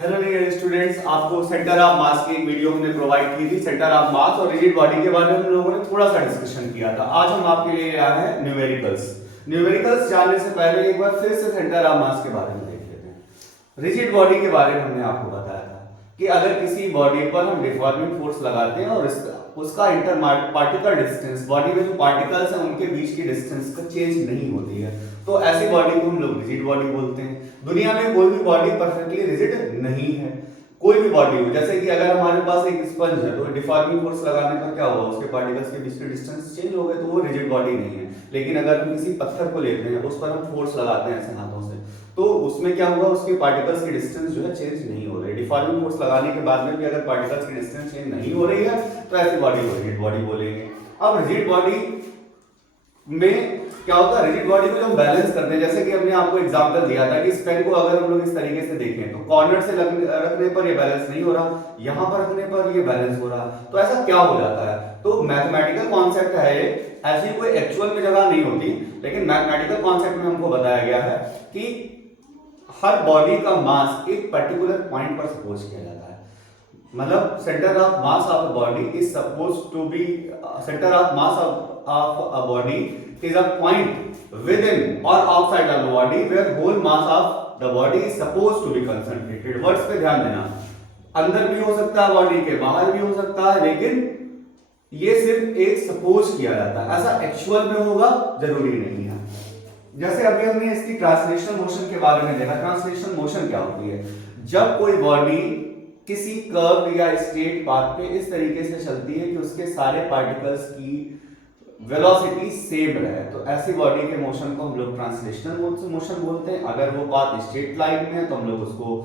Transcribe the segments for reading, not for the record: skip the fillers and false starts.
Hello dear students, आपको centre of मास की एक वीडियो हमने प्रोवाइड की थी। सेंटर ऑफ मास और रिजिड बॉडी के बारे में हम लोगों ने थोड़ा सा डिस्कशन किया था। आज हम आपके लिए आए हैं न्यूमेरिकल्स। न्यूमेरिकल्स जानने से पहले एक बार फिर से सेंटर ऑफ मास के बारे में देख लेते हैं। रिजिड बॉडी के बारे में हमने आपको बताया था कि अगर किसी बॉडी पर हम डिफॉर्मिंग फोर्स लगाते हैं और उसका इंटर पार्टिकल डिस्टेंस, बॉडी में जो पार्टिकल्स हैं उनके बीच की डिस्टेंस का चेंज नहीं होती है, तो ऐसी बॉडी को हम लोग रिजिड बॉडी बोलते हैं। दुनिया में कोई भी बॉडी परफेक्टली रिजिड नहीं है। कोई भी बॉडी हो, जैसे कि अगर हमारे पास एक स्पंज है तो डिफॉर्मिंग फोर्स लगाने पर क्या हुआ, उसके पार्टिकल्स के बीच के डिस्टेंस चेंज हो गए, तो वो रिजिड बॉडी नहीं है। लेकिन अगर हम किसी पत्थर को लेते हैं, उस पर हम फोर्स लगाते हैं ऐसे हाथों से, तो उसमें क्या हुआ, उसके पार्टिकल्स की डिस्टेंस जो है चेंज नहीं हो रही। डिफॉर्मिंग फोर्स लगाने के बाद में भी अगर पार्टिकल्स की डिस्टेंस चेंज नहीं हो रही है तो ऐसी बॉडी को रिजिड बॉडी बोलेंगे। अब रिजिड बॉडी में क्या होता है, रिजिड बॉडी को जब बैलेंस करते हैं, जैसे कि हमने आपको एग्जांपल दिया था कि इस पेन को अगर हम लोग इस तरीके से देखें तो कॉर्नर से रखने पर ये बैलेंस नहीं हो रहा, यहां पर रखने पर ये बैलेंस हो रहा, तो ऐसा क्या हो जाता है। तो मैथमेटिकल कॉन्सेप्ट है ये, ऐसी कोई एक्चुअल में जगह नहीं होती, लेकिन मैथमेटिकल कॉन्सेप्ट में हमको बताया गया है कि हर बॉडी का मास एक पर्टिकुलर पॉइंट पर सपोज किया जाता है। मतलब centre of mass of the body is suppose to be, centre of mass of a body is a point within or outside of the body where whole mass of the body is supposed to be concentrated। Words पे ध्यान देना, अंदर भी हो सकता है body के, बाहर भी हो सकता है, लेकिन ये सिर्फ एक सपोज किया जाता है, ऐसा एक्चुअल में होगा जरूरी नहीं है। जैसे अभी हमने इसकी ट्रांसलेशनल मोशन के बारे में देखा। ट्रांसलेशनल मोशन क्या होती है, जब कोई बॉडी किसी कर्व या स्ट्रेट पाथ पे इस तरीके से चलती है कि उसके सारे पार्टिकल्स की वेलोसिटी सेम रहे, तो ऐसी बॉडी के मोशन को हम लोग ट्रांसलेशनल मोशन बोलते हैं। अगर वो पाथ स्ट्रेट लाइन में है तो हम लोग उसको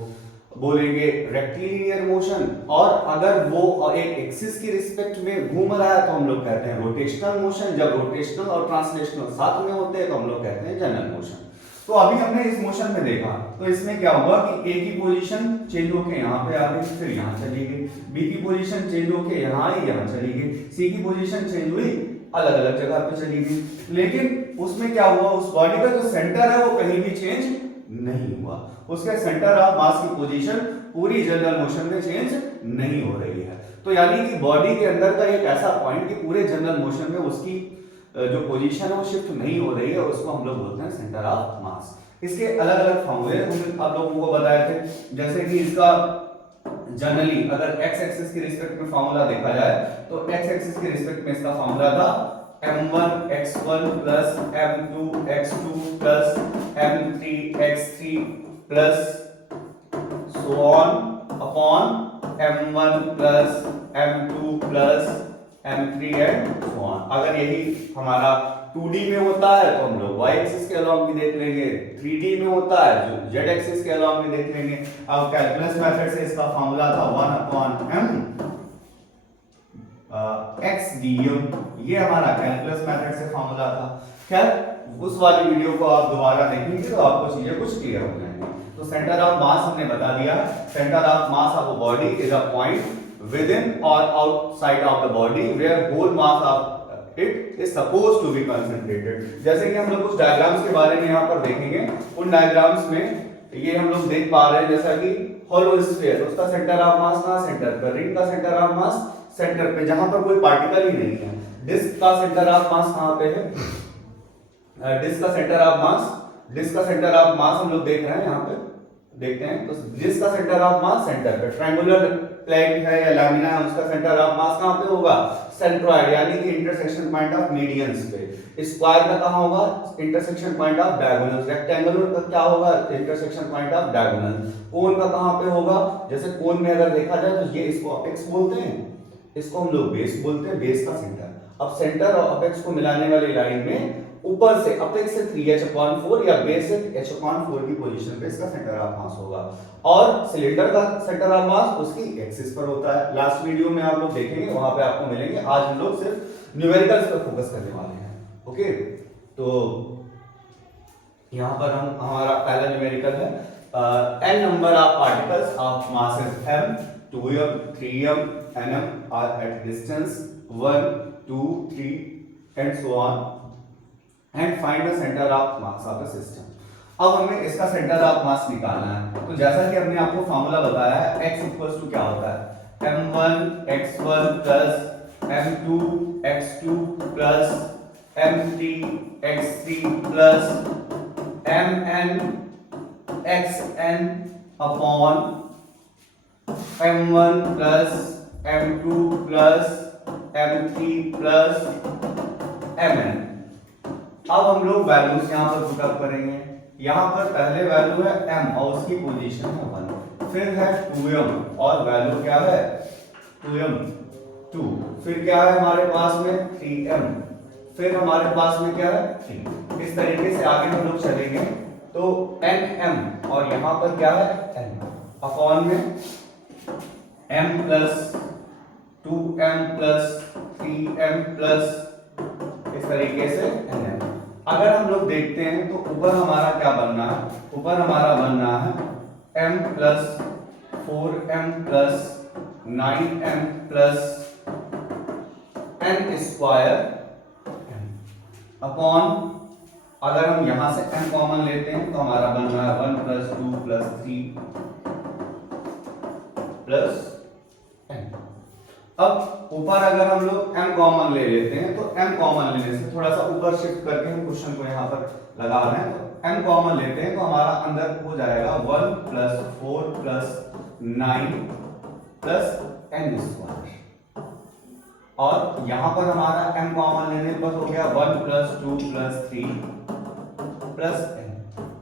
बोलेंगे रेक्टिलिनियर मोशन, और अगर वो एक एक्सिस की रिस्पेक्ट में घूम रहा है तो हम लोग कहते हैं रोटेशनल मोशन। जब रोटेशनल और ट्रांसलेशनल साथ में होते हैं तो हम लोग कहते हैं जनरल मोशन। तो अभी हमने इस मोशन में देखा, तो इसमें क्या हुआ कि ए की पोजीशन चेंज होके यहाँ पे आ गई, फिर यहाँ चली गई, बी की पोजीशन चेंज होके यहाँ आई, यहाँ चली गई, सी की पोजीशन चेंज हुई, अलग अलग जगह पे चली गई। लेकिन उसमें क्या हुआ, उस बॉडी का जो सेंटर है वो कहीं भी चेंज नहीं हुआ, उसके सेंटर ऑफ मास की पोजीशन पूरी जनरल मोशन में चेंज नहीं हो रही है। तो यानी कि बॉडी के अंदर का एक ऐसा पॉइंट कि पूरे जनरल मोशन में उसकी जो पोजीशन है वो शिफ्ट नहीं हो रही है, उसको हम लोग बोलते हैं सेंटर ऑफ मास। इसके अलग अलग फॉर्मूले हमने आप लोगों को बताए थे, जैसे कि इसका जनरली अगर x एक्सिस की रिस्पेक्ट में फार्मूला देखा जाए तो x एक्सिस की रिस्पेक्ट में इसका फार्मूला था m1 x1 plus m2 x2 plus m3 x3 plus so on upon m1 plus m2 plus m3 and so on. अगर यही हमारा 2D में होता है तो हम लोग y एक्सिस के अलॉन्ग भी देख लेंगे, 3D में होता है जो z एक्सिस के अलॉन्ग भी देख लेंगे। अब कैलकुलस मेथड से इसका फार्मूला था 1 अपॉन m x dm, ये हमारा कैलकुलस मेथड से फार्मूला था। खैर उस वाली वीडियो को आप दोबारा देखेंगे तो आपको चीजें कुछ क्लियर हो जाएंगी। तो सेंटर ऑफ मास हमने बता दिया, centre of mass of a body is a point within or outside of the body where whole mass of it is supposed to be concentrated। जैसे कि हम लोग कुछ डायग्राम्स के बारे में यहाँ पर देखेंगे, उन डायग्राम्स में ये हम लोग देख पा रहे हैं, जैसा कि होलो स्फीयर, उसका सेंटर ऑफ मास कहाँ, सेंटर पर। रिंग का सेंटर ऑफ मास सेंटर पे, जहां पर कोई पार्टिकल ही नहीं है। डिस्क का सेंटर ऑफ मास कहाँ पे है, डिस्क का सेंटर ऑफ मास, डिस्क का सेंटर ऑफ मास हम लोग देख रहे हैं, यहाँ पे देखते हैं। तो डिस्क का सेंटर ऑफ मास सेंटर पे, ट्रायंगुलर प्लेट है या लैमिना है, उसका सेंटर ऑफ मास कहां पे होगा, सेंट्रॉइड, यानी कि इंटरसेक्शन पॉइंट ऑफ मीडियंस पे। स्क्वायर का कहां होगा, intersection point of diagonals. Rectangular का क्या होगा, इंटरसेक्शन पॉइंट ऑफ डायगोनल। कोन का कहां पे होगा, जैसे कोन में अगर देखा जाए तो ये इसको अपेक्स बोलते हैं, इसको हम लोग बेस बोलते हैं, बेस का सेंटर। अब सेंटर और अपेक्स को मिलाने वाली लाइन में ऊपर से अपेक्स से 3h/4 या बेस से h/4 की पोजीशन पे इसका सेंटर ऑफ मास होगा, और सिलेंडर का सेंटर ऑफ मास उसकी एक्सिस पर होता है। लास्ट वीडियो में आप लोग देखेंगे, वहां पे आपको मिलेंगे। आज हम लोग सिर्फ न्यूमेरिकल्स पर फोकस करने वाले हैं। ओके, तो यहां पर हम हमारा पहला न्यूमेरिकल है n number of particles of mass is m, 2m, 3m, nm are at distance 1, 2, 3 and so on, and find the center of mass of the system। अब हमें इसका सेंटर ऑफ मास निकालना है। तो जैसा कि हमने आपको फार्मूला बताया है, x इक्वल्स टू क्या होता है, m1 x1 plus m2 x2 plus m3 x3 plus mn xn upon m1 plus m2 plus m3 plus mn। अब हम लोग वैल्यूज यहाँ पर पुटअप करेंगे। यहाँ पर पहले वैल्यू है m और उसकी पोजीशन है 1, फिर है 2m और वैल्यू क्या है 2m 2, फिर क्या है हमारे पास में 3m, फिर हमारे पास में क्या है 3। इस तरीके से आगे हम लोग चलेंगे तो nm और यहाँ पर क्या है n अपॉन में m plus 2m plus 3m plus इस तरीके से nm। अगर हम लोग देखते हैं तो ऊपर हमारा क्या बनना है, ऊपर हमारा बनना है m plus 4m plus 9m plus n square upon, अगर हम यहां से m कॉमन लेते हैं तो हमारा बन रहा है 1 प्लस 2 प्लस 3 प्लस n। अब ऊपर अगर हम लोग m कॉमन ले लेते हैं तो m कॉमन लेने से थोड़ा सा ऊपर शिफ्ट करके हम क्वेश्चन को यहाँ पर लगा रहे हैं, तो m कॉमन लेते हैं तो हमारा अंदर हो जाएगा 1 plus 4 plus 9 plus n square, और यहाँ पर हमारा m कॉमन लेने पर हो गया 1 प्लस 2 प्लस 3 प्लस n।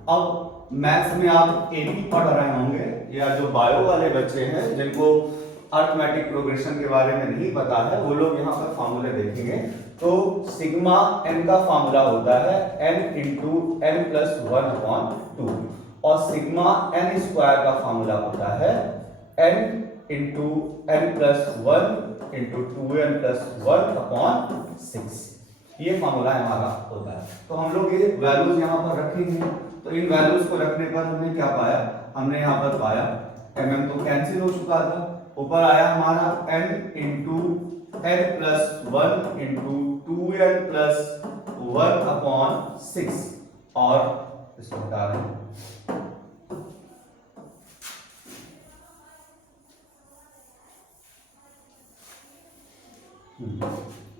अब मैथ्स में आप एक ही पढ़ रहे होंगे, या जो बायो वाले बच्चे हैं जिनको अर्थमेटिक प्रोग्रेशन के बारे में नहीं पता है, वो लोग यहाँ पर फॉर्मूले देखेंगे। तो सिग्मा n का फॉर्मूला होता है n into n plus 1 upon 2, और सिग्मा n स्क्वायर का फॉर्मूला होता है n into n plus 1 into 2n plus 1 upon 6। ये फॉर्मूला हमारा होता है। तो हम लोग ये वैल्यूज यहाँ पर रखेंगे, तो इन वैल्यूज को रखने पर हमने क्या पाया, हमने यहाँ पर पाया mm तो कैंसिल हो चुका था, ऊपर आया हमारा n into n plus 1 into 2n plus 1 upon 6, और इसको हटा दें।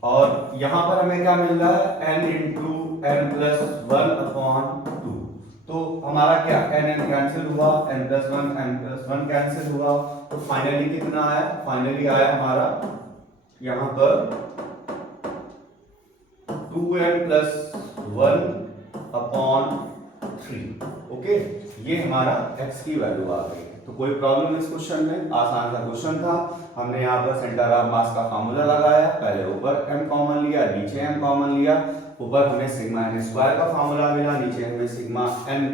और यहां पर हमें क्या मिल रहा है n into n plus 1 upon 2, तो हमारा क्या n कैंसिल हुआ, n प्लस 1 कैंसिल हुआ, तो फाइनली कितना आया, फाइनली आया हमारा यहां पर 2n प्लस 1 अपॉन 3। ओके, ये हमारा x की वैल्यू आ गई। तो कोई प्रॉब्लम इस क्वेश्चन में, आसान सा क्वेश्चन था। हमने यहाँ पर सेंटर ऑफ मास का फार्मूला लगाया, पहले ऊपर m कॉमन लिया, नीचे m कॉमन लिया, ऊपर हमें सिग्मा n स्क्वायर का फार्मूला मिला, नीचे हमें सिग्मा n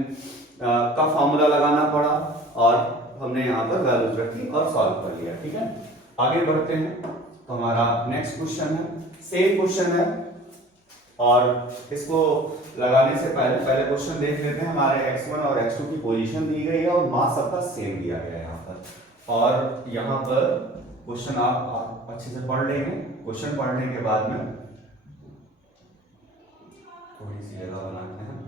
का फार्मूला लगाना पड़ा, और हमने यहाँ पर वैल्यूज रखी और सॉल्व कर लिया। ठीक है, आगे बढ़ते हैं। तो हमारा नेक्स्ट क्वेश्चन है, सेम क्वेश्चन है, और इसको लगाने से पहले क्वेश्चन देख लेते हैं। हमारे x1 और x2 की पोजीशन दी गई है और मास सबका सेम दिया गया है यहाँ पर, और यहाँ पर क्वेश्चन आप अच्छे से पढ़ लेंगे। क्वेश्चन पढ़ने के बाद में थोड़ी सी जगह बनाते हैं।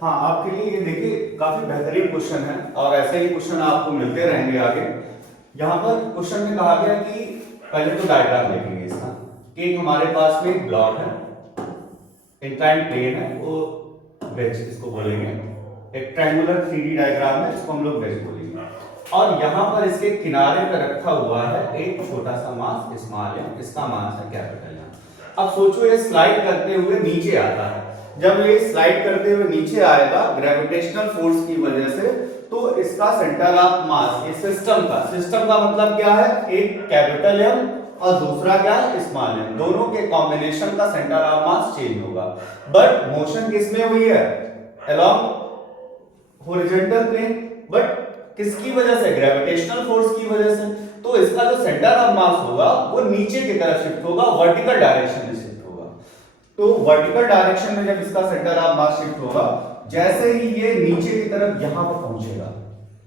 हाँ, आपके लिए ये देखिए काफी बेहतरीन क्वेश्चन है, और ऐसे ही क्वेश्चन आपको मिलते रहेंगे आगे। यहाँ पर क्वेश्चन में कहा गया कि पहले तो डायग्राम देखेंगे इसका, कि हमारे पास में एक ब्लॉक है, इंक्लाइंड प्लेन है, वो वेज इसको बोलेंगे, एक ट्रायंगुलर 3D डायग्राम है, इसको हम लोग वेज बोलेंगे, और यहाँ पर इसके किनारे पर रखा हुआ है एक छोटा सा मास स्मॉल एम, इसका मास है कैपिटल एम। अब सोचो ये स्लाइड करते हुए नीचे आता है, जब ये स्लाइड करते हुए नीचे आएगा ग्रेविटेशनल फोर्स की वजह से, तो इसका सेंटर ऑफ मास, ये सिस्टम का मतलब क्या है, एक कैपिटल एम और दूसरा क्या है स्मॉल एम, दोनों के कॉम्बिनेशन का सेंटर ऑफ मास चेंज होगा। बट मोशन किसमें हुई है, अलोंग हॉरिजॉन्टल प्लेन, बट किसकी वजह से, ग्रेविटेशनल फोर्स की वजह से। तो इसका जो सेंटर ऑफ मास होगा वो नीचे की तरफ शिफ्ट होगा, वर्टिकल डायरेक्शन में शिफ्ट होगा। तो वर्टिकल डायरेक्शन में जब इसका सेंटर ऑफ मास शिफ्ट होगा, जैसे ही ये नीचे की तरफ यहां पर पहुंचेगा,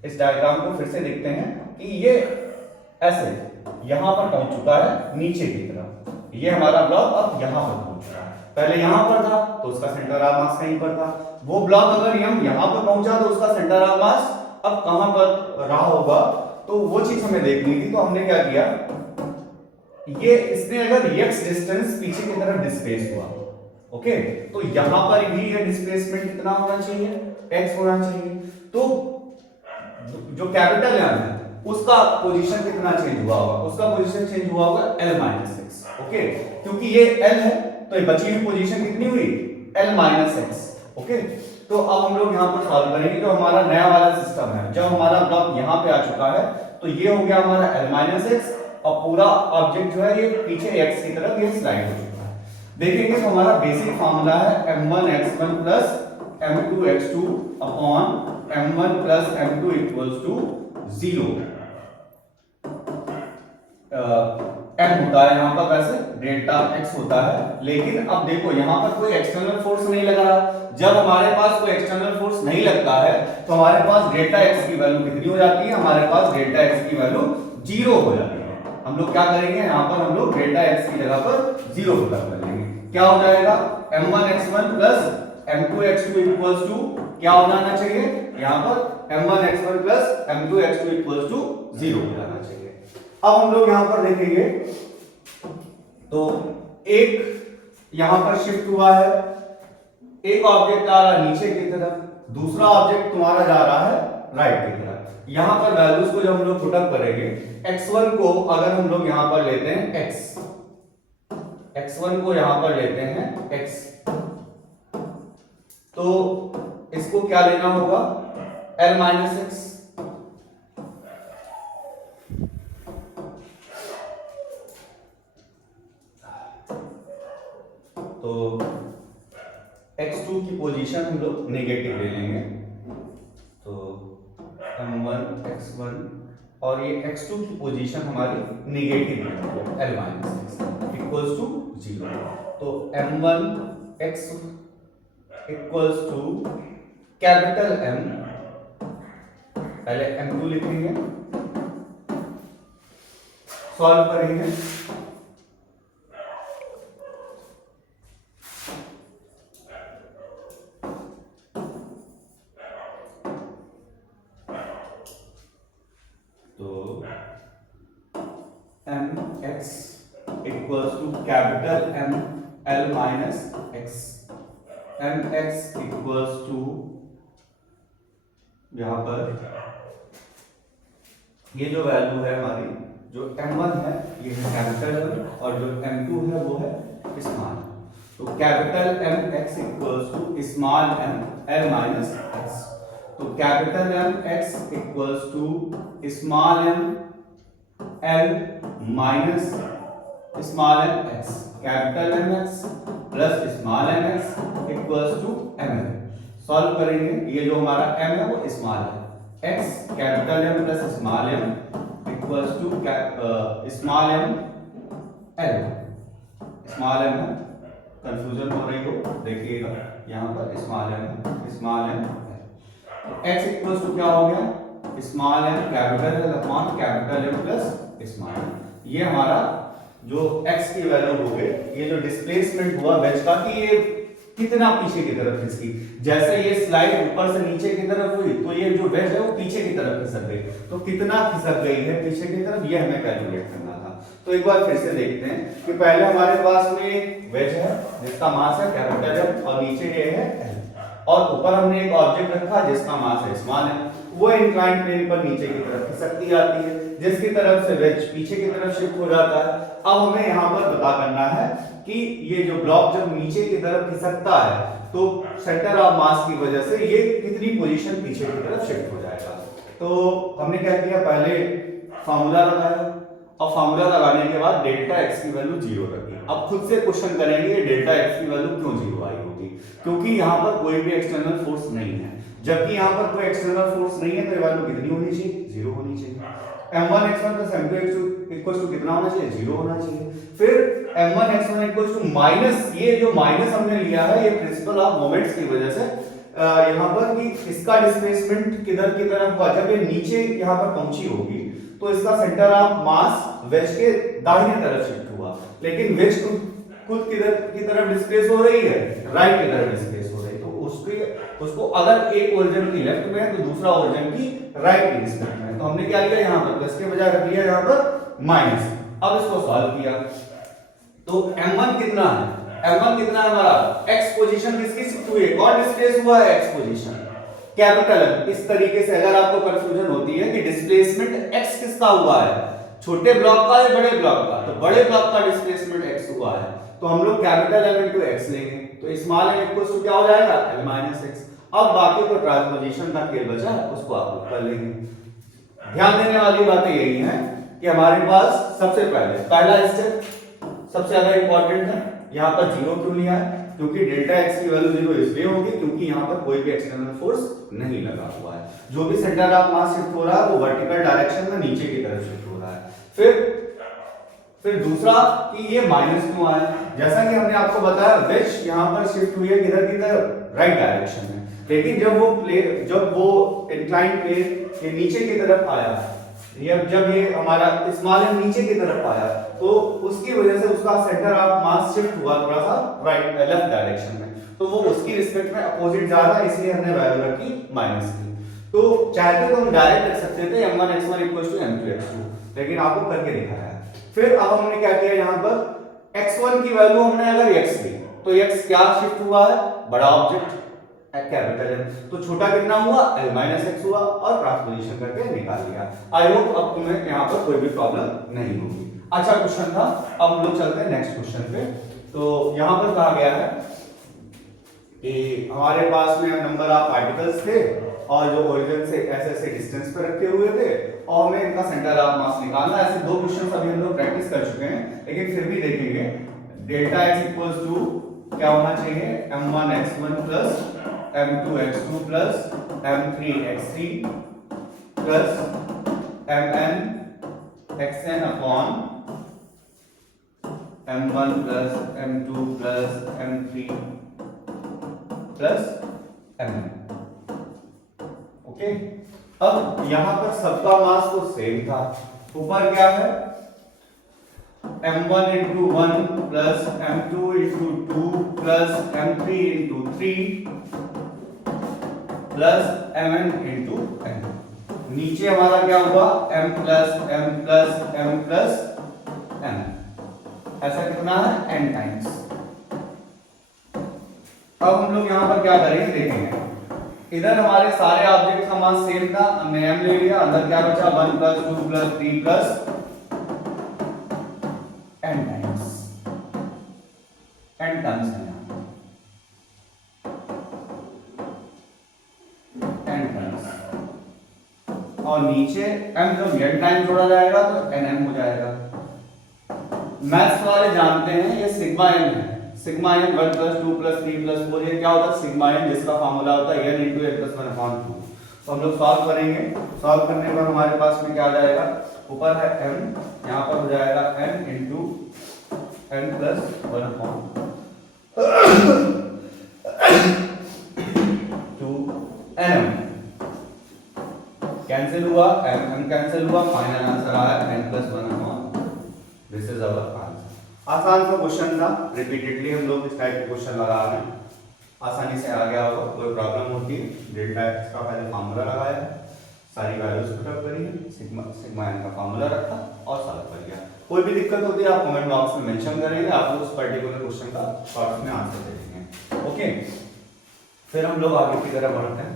इस डायग्राम को फिर से देखते हैं कि ये ऐसे यहां पर पहुंच चुका है नीचे की तरफ। ये हमारा ब्लॉक अब यहां पर पहुंच चुका है, पहले यहां पर था तो उसका सेंटर ऑफ मास कहीं पर था। वो ब्लॉक अगर हम यहां पर पहुंचा तो उसका सेंटर ऑफ मास अब कहां पर रहा होगा, तो वो चीज हमें देखनी थी। तो हमने क्या किया, ये इसने अगर x डिस्टेंस पीछे की तरफ डिस्प्लेस हुआ, ओके, तो यहां पर भी ये डिस्प्लेसमेंट कितना होना चाहिए, x होना चाहिए। तो जो कैपिटल M है उसका पोजीशन कितना चेंज हुआ होगा, उसका पोजीशन चेंज हुआ होगा L - x, ओके, क्योंकि ये L है तो ये बची हुई पोजीशन कितनी हुई, L - x, ओके। तो अब हम लोग यहाँ पर सॉल्व करेंगे। जो हमारा नया वाला सिस्टम है, जब हमारा ब्लॉक यहाँ पे आ चुका है तो ये हो गया हमारा L - x और पूरा ऑब्जेक्ट जो है ये पीछे x की तरफ ये स्लाइड हो चुका है। देखेंगे तो हमारा बेसिक फार्मूला है m1x1 plus m2x2 upon m1 plus m2 equals to 0। m होता है यहाँ पर वैसे डेल्टा x होता है, लेकिन अब देखो यहाँ पर कोई एक्सटर्नल फोर्स नहीं लगा रहा। जब हमारे पास कोई एक्सटर्नल फोर्स नहीं लगता है तो हमारे पास डेल्टा x की वैल्यू कितनी हो जाती है, हमारे पास डेल्टा x की वैल्यू 0 हो जाती है। हम लोग क्या करेंगे, यहाँ पर हम लोग डेल्टा x की जगह पर 0 पुट कर लेंगे। क्या हो जाएगा, m1x1 plus m2x2 equals to क्या हो जाना चाहिए, यहाँ पर m1x1 plus m2x2 equals to 0 हो जाना चाहिए। अब हम लोग यहां पर देखेंगे तो एक यहां पर शिफ्ट हुआ है, एक ऑब्जेक्ट आ रहा है नीचे की तरफ, दूसरा ऑब्जेक्ट तुम्हारा जा रहा है राइट की तरफ। यहां पर वैल्यूज को जब हम लोग पुट अप करेंगे, x1 को अगर हम लोग यहां पर लेते हैं x1 को यहां पर लेते हैं x, तो इसको क्या लेना होगा, L - x, तो x2 की पोजीशन हम लोग नेगेटिव ले लेंगे, तो m1 x1 और ये x2 की पोजीशन हमारी नेगेटिव है L - x इक्वल्स टू 0। तो m1 x equals to capital M, पहले m2 लिखेंगे, सॉल्व करेंगे, mx equals to capital M L - x, mx equals to यहां पर ये जो वैल्यू है हमारी, जो m1 है ये है कैपिटल M और जो m2 है वो है स्मॉल। तो capital mx equals to small m L - x, तो capital mx equals to small m L minus small m x, capital mx plus small m x equals to ml। Solve करेंगे, ये जो हमारा m है वो small है, x capital M plus small m equals to small m L, small m है, confusion हो रही हो देखिएगा, यहाँ पर स्मॉल m L, तो x इक्वल्स टू क्या हो गया, small m capital L upon capital M plus small m। ये हमारा जो x की वैल्यू हो गई, ये जो डिस्प्लेसमेंट हुआ वेज का कि ये कितना पीछे की तरफ खिसकी, जैसे ये स्लाइड ऊपर से नीचे की तरफ हुई तो ये जो वेज है वो पीछे की तरफ खिसक गई, तो कितना खिसक गई है पीछे की तरफ ये हमें कैलकुलेट करना था। तो एक बार फिर से देखते हैं कि पहले हमारे पास में वेज है जिसका मास है कैपिटल M और नीचे ये है L, और ऊपर हमने एक ऑब्जेक्ट रखा जिसका मास है स्मॉल m, वो इंक्लाइंड प्लेन पर नीचे की तरफ खिसकती जाती है, जिसकी तरफ से वेज पीछे की तरफ शिफ्ट हो जाता है। अब हमें यहाँ पर पता करना है कि ये जो ब्लॉक जब नीचे की तरफ खिसकता है तो सेंटर ऑफ मास की वजह से ये कितनी पोजीशन पीछे की तरफ शिफ्ट हो जाएगा। तो हमने क्या किया, पहले फार्मूला लगाया और फार्मूला लगाने के बाद डेल्टा x की वैल्यू 0 रखी। अब खुद से क्वेश्चन करेंगे डेल्टा x की वैल्यू क्यों 0 आई होगी, क्योंकि यहाँ पर कोई भी एक्सटर्नल फोर्स नहीं है, जबकि यहाँ पर कोई एक्सटर्नल फोर्स नहीं है तो ये वैल्यू कितनी होनी चाहिए, 0 होनी चाहिए। m1x1 plus m2x2 equals to कितना होना चाहिए, 0 होना चाहिए। फिर m1x1 इक्वल्स टू माइनस, ये जो माइनस हमने लिया है ये प्रिंसिपल ऑफ मोमेंट्स की वजह से यहाँ पर कि इसका डिस्प्लेसमेंट किधर की तरफ हुआ, जब ये नीचे यहाँ पर पहुंची होगी तो इसका सेंटर ऑफ मास वेज के दाहिने तरफ शिफ्ट हुआ, लेकिन वेज खुद किधर की तरफ डिस्प्लेस हो रही है, राइट की तरफ डिस्प्लेस हो रही है। तो उसको अगर एक ओरिजिन की लेफ्ट में है तो दूसरा ओरिजिन की राइट की रिस्पेक्ट में। तो हमने क्या लिया यहाँ पर प्लस के बजाय रख लिया यहाँ पर माइनस। अब इसको सॉल्व किया तो m1 कितना है, m1 कितना है हमारा, x पोजीशन किसकी शिफ्ट हुई है, कौन डिस्प्लेस हुआ है, x पोजीशन कैपिटल M। इस तरीके से अगर आपको कंफ्यूजन होती है कि डिस्प्लेसमेंट x किसका हुआ है, छोटे ब्लॉक का या बड़े ब्लॉक का, तो बड़े ब्लॉक का डिस्प्लेसमेंट x हुआ है, तो हम लोग कैपिटल M इनटू x लेंगे, तो स्मॉल m इक्वल्स टू क्या हो जाएगा, l माइनस x। अब बाकी तो ट्रांसपोजिशन का खेल बचा, उसको आप लोग कर लेंगे। ध्यान देने वाली बातें यही हैं कि हमारे पास सबसे पहले पहला स्टेप सबसे ज्यादा इंपॉर्टेंट है, यहाँ पर जीरो क्यों लिया है, क्योंकि डेल्टा x की वैल्यू जीरो इसलिए होगी क्योंकि यहाँ पर कोई भी एक्सटर्नल फोर्स नहीं लगा हुआ है। जो भी सेंटर ऑफ मास शिफ्ट हो रहा है वो वर्टिकल डायरेक्शन में नीचे की तरफ शिफ्ट हो रहा है। फिर दूसरा कि ये माइनस क्यों आया, जैसा कि हमने आपको बताया वेज यहाँ पर शिफ्ट हुई है किधर की तरफ, राइट डायरेक्शन में, लेकिन जब वो इंक्लाइन प्लेन के नीचे की तरफ आया, जब ये हमारा स्मॉल m नीचे की तरफ आया तो उसकी वजह से उसका सेंटर ऑफ मास शिफ्ट हुआ थोड़ा सा राइट लेफ्ट डायरेक्शन में, तो वो उसकी रिस्पेक्ट में अपोजिट जा रहा है, इसलिए हमने वैल्यू रखी माइनस की। तो चाहते तो हम डायरेक्ट लिख सकते थे m1 x1 m2 x2, लेकिन आपको करके दिखाया है। फिर अब हमने क्या किया, यहाँ पर x1 की वैल्यू हमने अगर x ली तो x क्या शिफ्ट हुआ है, बड़ा ऑब्जेक्ट कैपिटल M, तो छोटा कितना हुआ l माइनस x हुआ और ट्रांसपोजिशन करके निकाल लिया। आई होप अब तुम्हें यहाँ पर कोई भी प्रॉब्लम नहीं होगी। अच्छा क्वेश्चन था, अब हम लोग चलते हैं नेक्स्ट क्वेश्चन पे। तो यहाँ पर कहा गया है कि हमारे पास में नंबर ऑफ पार्टिकल्स थे और जो ओरिजिन से ऐसे डिस्टेंस पे रखे हुए थे और हमें इनका सेंटर ऑफ मास निकालना है। ऐसे दो क्वेश्चन अभी हम लोग प्रैक्टिस कर चुके हैं, लेकिन फिर भी देखेंगे। डेल्टा x इक्वल्स टू क्या होना चाहिए, m1 x1 plus m2 x2 plus m3 x3 plus mn xn upon m1 plus m2 plus m3 plus mn। Okay, अब यहां पर सबका मास तो सेम था, ऊपर क्या है m1 into 1 plus m2 into 2 plus m3 into 3 plus mn into n। नीचे हमारा क्या हुआ m plus m plus m plus n, ऐसा कितना है n टाइम्स। अब हम लोग यहां पर क्या करेंगे देखेंगे, इधर हमारे सारे ऑब्जेक्ट का मास सेम था, हमने m ले लिया, अंदर क्या बचा 1 plus 2 plus 3 plus n times, n terms है यहाँ n टर्म्स, और नीचे m जब n टाइम जोड़ा जाएगा तो nm हो जाएगा। मैथ्स वाले जानते हैं ये सिग्मा m है, sigma n 1 plus 2 plus 3 plus 4, ये क्या होता है सिग्मा n, जिसका फार्मूला होता है n into a plus 1 upon 2। तो हम लोग सॉल्व करेंगे, सॉल्व करने पर हमारे पास में क्या आ जाएगा, ऊपर है m, यहाँ पर हो जाएगा n into n plus 1 upon 2 nm, cancel हुआ m कैंसिल हुआ, फाइनल आंसर आया n plus 1 upon, this is our answer. आसान सा क्वेश्चन था, रिपीटेडली हम लोग इस टाइप के क्वेश्चन लगा रहे हैं, आसानी से आ गया होगा। कोई प्रॉब्लम होती है, डेल्टा x का पहले फार्मूला लगाया, सारी वैल्यूज पुट अप करी, सिग्मा n का फार्मूला रखा और सॉल्व कर लिया। कोई भी दिक्कत होती है आप कमेंट बॉक्स में मेंशन करेंगे, आप लोग उस पर्टिकुलर क्वेश्चन का शॉर्ट में आंसर दे देंगे। ओके, फिर हम लोग आगे की तरफ बढ़ते हैं।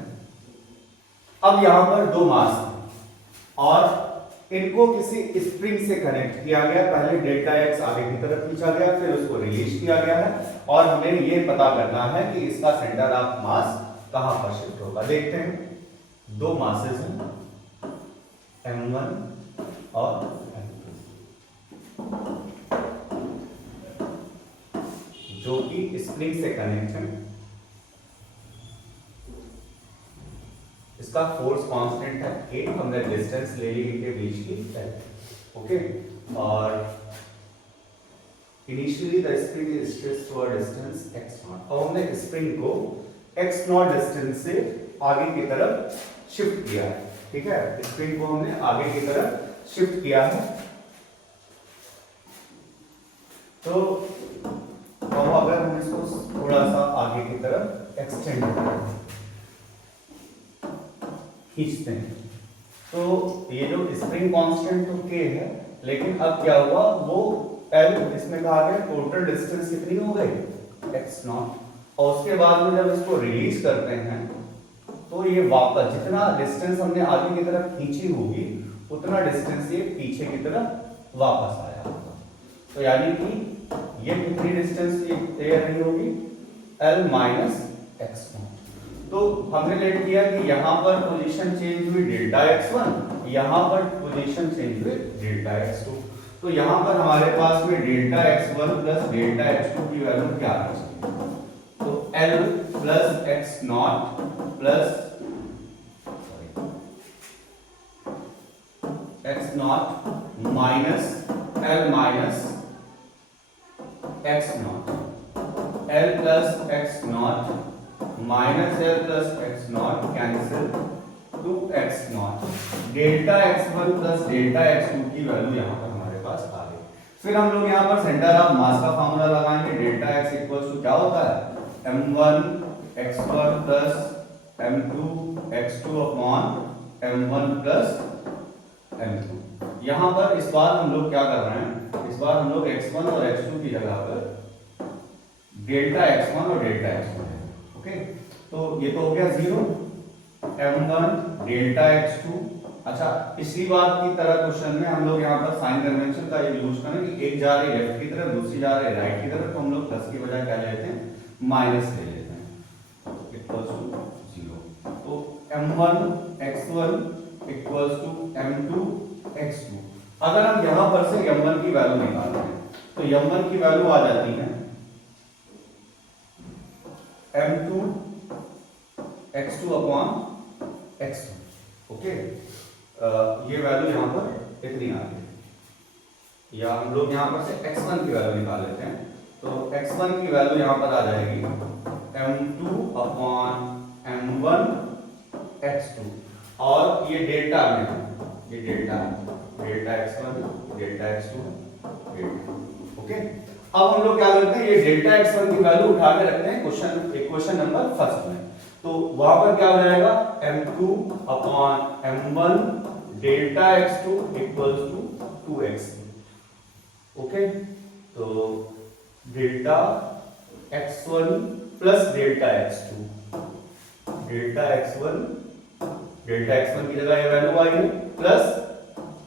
अब यहाँ पर दो मास और इनको किसी स्प्रिंग से कनेक्ट किया गया, पहले डेल्टा x आगे की तरफ खींचा गया, फिर उसको रिलीज किया गया है, और हमें ये पता करना है कि इसका सेंटर ऑफ मास कहां पर शिफ्ट होगा। देखते हैं, दो मासेस हैं m1 और m2 जो कि स्प्रिंग से कनेक्ट है। इसका फोर्स कांस्टेंट है 8, हमने डिस्टेंस ले ली इनके बीच की, ओके, और initially the spring is stretched to a distance x0, और हमने स्प्रिंग को x0 डिस्टेंस से आगे की तरफ शिफ्ट किया है, ठीक है, स्प्रिंग को हमने आगे की तरफ शिफ्ट किया है, तो अगर हम इसको थोड़ा सा आगे की तरफ एक्सटेंड खींचते हैं, तो ये जो स्प्रिंग कांस्टेंट तो k है, लेकिन अब क्या हुआ, वो L इसमें कहा गया टोटल डिस्टेंस कितनी हो गई x0, और उसके बाद में जब इसको रिलीज करते हैं तो ये वापस जितना डिस्टेंस हमने आगे की तरफ खींची होगी उतना डिस्टेंस ये पीछे की तरफ वापस आया होगा। तो यानी कि ये कितनी डिस्टेंस ये तय रही होगी L माइनस x0। तो हमने लेट किया कि यहाँ पर पोजीशन चेंज हुई डेल्टा x1, यहाँ पर पोजीशन चेंज हुई डेल्टा x2। तो यहाँ पर हमारे पास में delta x1 plus delta x2 की वैल्यू क्या आ सकती है, तो L plus x0 plus x0 minus L minus x0, L plus x0 minus L plus x0 cancel 2x0, delta x1 plus delta x2 की वैल्यू यहाँ पर हमारे पास आ गई। फिर हम लोग यहाँ पर सेंटर ऑफ मास का फॉर्मूला लगाएंगे। डेल्टा x इक्वल्स टू क्या होता है m1 x1 plus m2 x2 upon m1 plus m2। यहाँ पर इस बार हम लोग क्या कर रहे हैं, इस बार हम लोग x1 और x2 की जगह पर डेल्टा x1 और डेल्टा x2 है। ओके, तो ये तो हो गया 0, m1 डेल्टा x2। अच्छा, पिछली बार की तरह क्वेश्चन में हम लोग यहाँ पर साइन कन्वेंशन का यूज करें कि एक जा रही है लेफ्ट की तरफ, दूसरी जा रही है राइट की तरफ, तो हम लोग प्लस की बजाय क्या लेते हैं, माइनस ले लेते हैं, इक्वल्स टू 0। तो m1 x1 equals to m2 x2। अगर हम यहाँ पर से m1 की वैल्यू निकालते हैं तो m1 की वैल्यू आ जाती है m2 x2 upon x1। Okay, ये वैल्यू यहाँ पर इतनी आ गई, या हम लोग यहाँ पर से x1 की वैल्यू निकाल लेते हैं। तो x1 की वैल्यू यहाँ पर आ जाएगी m2 अपॉन m1 x2, और ये डेल्टा में है, ये delta x1 delta x2 delta. Okay, अब हम लोग क्या करते हैं, ये डेल्टा x1 की वैल्यू उठा के रखते हैं क्वेश्चन नंबर फर्स्ट में। तो वहां पर क्या हो जाएगा, m2 upon m1 delta x2 equals to 2x। Okay, तो delta x1 plus delta x2, delta x1 की जगह ये वैल्यू आएगी plus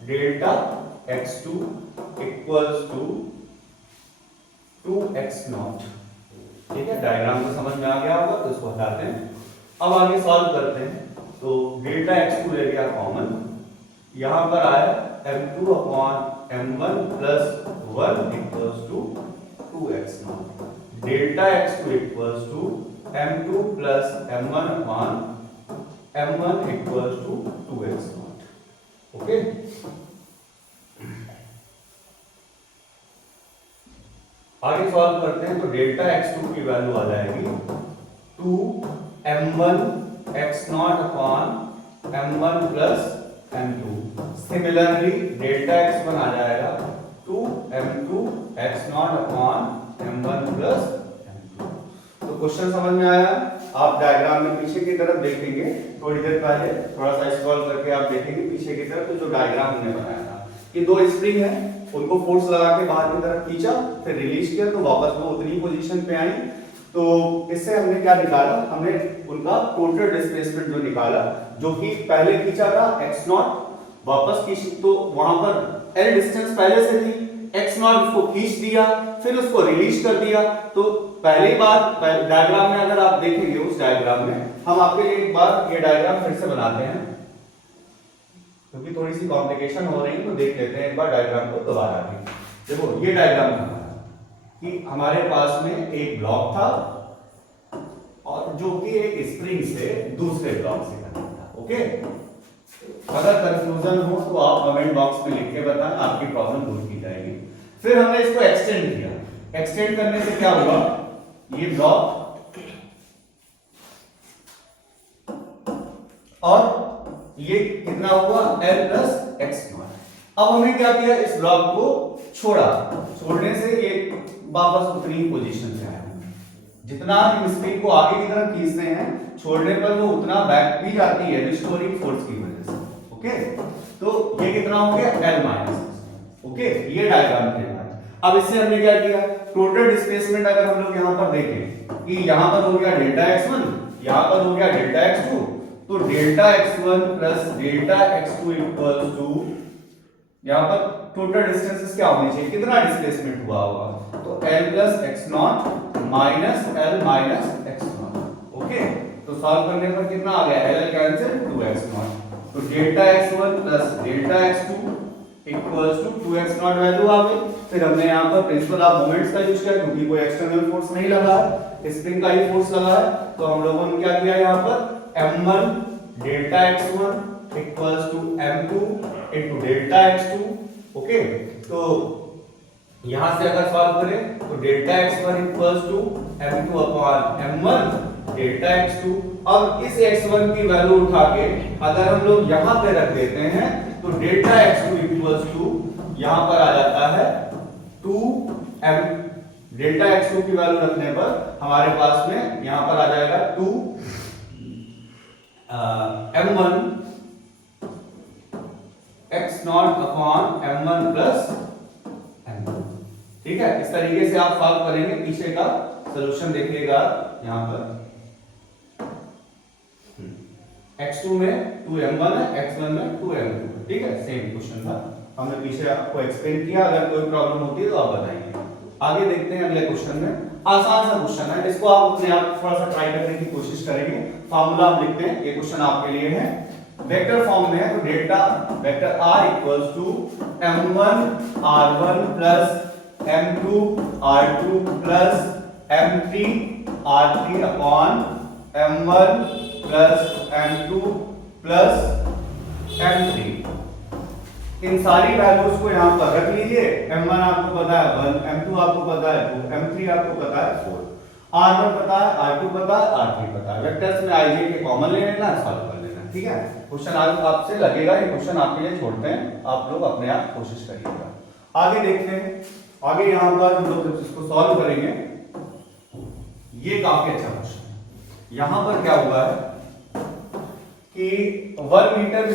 delta x2 equals to 2x0। ठीक है, डायग्राम को समझ में आ गया होगा, तो इसको हटाते हैं। अब आगे सॉल्व करते हैं। तो डेल्टा x2 ले लिया कॉमन, यहां पर आया m2 upon m1 plus 1 equals to 2x0, delta x2 equals to m2 plus m1 upon m1 equals to 2x0। Okay, आगे सॉल्व करते हैं। तो डेल्टा x2 की वैल्यू आ जाएगी 2m1 x0 upon m1 plus m2। Similarly delta x1 आ जाएगा 2m2 x0 upon m1 plus m2। तो question समझ में आया। आप डायग्राम में पीछे की तरफ देखेंगे, थोड़ी देर पहले थोड़ा सा स्क्रॉल करके आप देखेंगे पीछे की तरफ, तो जो डायग्राम हमने बनाया था कि दो स्प्रिंग है, उनको फोर्स लगा के बाहर की तरफ खींचा, फिर रिलीज किया, तो वापस वो उतनी पोजीशन पे आई। तो इससे हमने क्या निकाला, हमने उनका टोटल डिस्प्लेसमेंट जो निकाला, जो कि पहले खींचा था x0, वापस खींची तो वहां पर l डिस्टेंस पहले से थी, x0 उसको खींच दिया, फिर उसको रिलीज कर दिया। तो पहली बार डायग्राम में अगर आप देखेंगे, उस डायग्राम में हम आपके लिए एक बार ये डायग्राम फिर से बनाते हैं, क्योंकि थोड़ी सी कॉम्प्लिकेशन हो रही है, तो देख लेते हैं एक बार डायग्राम को दोबारा भी। देखो ये डायग्राम हमारा कि हमारे पास में एक ब्लॉक था और जो कि एक स्प्रिंग से दूसरे ब्लॉक से कनेक्ट था। ओके, अगर कंफ्यूजन हो तो आप कमेंट बॉक्स में लिख के बताएं, आपकी प्रॉब्लम दूर की जाएगी। फिर हमने इसको एक्सटेंड किया, एक्सटेंड करने से क्या हुआ, ये ब्लॉक और ये कितना हुआ l प्लस x0। अब हमने क्या किया, इस ब्लॉक को छोड़ा, छोड़ने से ये वापस उतनी ही पोजीशन पे आया। जितना हम स्प्रिंग को आगे की तरफ खींचते हैं, छोड़ने पर वो उतना बैक भी जाती है रिस्टोरिंग फोर्स की वजह से। ओके, तो ये कितना हो गया L माइनस। ओके, ये डायग्राम थे। अब इससे हमने क्या किया, टोटल डिस्प्लेसमेंट अगर हम लोग यहां पर देखें कि यहां पर हो गया डेल्टा x1, यहां पर हो गया डेल्टा x2, तो delta x1 plus delta x2 equals to, यहां पर टोटल डिस्टेंसेस क्या होनी चाहिए, कितना डिस्प्लेसमेंट हुआ होगा, तो L plus x0 minus L minus x0। Okay, तो सॉल्व करने पर कितना आ गया, L कैंसिल 2x0, तो delta x1 plus delta x2 equals to 2x0 value आ गई। फिर हमने यहाँ पर प्रिंसिपल ऑफ मोमेंट्स का यूज किया, क्योंकि कोई एक्सटर्नल फोर्स नहीं लगा है, स्प्रिंग का ही फोर्स लगा है, तो हम लोगों ने क्या किया यहाँ पर m1 delta x1 equals to m2 into delta x2। Okay, तो यहां से अगर सॉल्व करें तो delta x1 equals to m2 upon m1 delta x2। अब इस x1 की वैल्यू उठा के अगर हम लोग यहां पे रख देते हैं तो डेल्टा x2 इक्वल्स टू यहां पर आ जाता है 2m, डेल्टा x2 की वैल्यू रखने पर हमारे पास में यहां पर आ जाएगा 2 m1 x0 upon m1 plus m2। ठीक है, इस तरीके से आप सॉल्व करेंगे, पीछे का सॉल्यूशन देखिएगा यहां पर x2 में 2m1 है, x1 में 2m2। ठीक है, सेम क्वेश्चन था, हमने पीछे आपको एक्सप्लेन किया, अगर कोई प्रॉब्लम होती है तो आप बताइए। आगे देखते हैं अगले क्वेश्चन में, आसान सा क्वेश्चन है, इसको आप अपने आप थोड़ा सा ट्राई करने की कोशिश करेंगे। फार्मूला हम लिखते हैं, ये क्वेश्चन आपके लिए है, वेक्टर फॉर्म में है, तो delta vector r equals to m1 r1 plus m2 r2 plus m3 r3 upon m1 plus m2 plus m3। इन सारी वैल्यूज को यहां पर रख लीजिए, m1 आपको पता है 1, m2 आपको पता है 2, m3 आपको पता है 4, r1 पता है, r2 पता है, r3 पता है। वेक्टर्स में ij के कॉमन ले लेना, सॉल्व कर लेना। ठीक है, क्वेश्चन आज आपसे लगेगा, ये क्वेश्चन आपके लिए छोड़ते हैं, आप लोग अपने आप कोशिश करिएगा। आगे देखते हैं, आगे यहां पर हम लोग इसको सॉल्व करेंगे। ये काफी अच्छा क्वेश्चन है। यहां पर क्या हुआ है कि 1 मीटर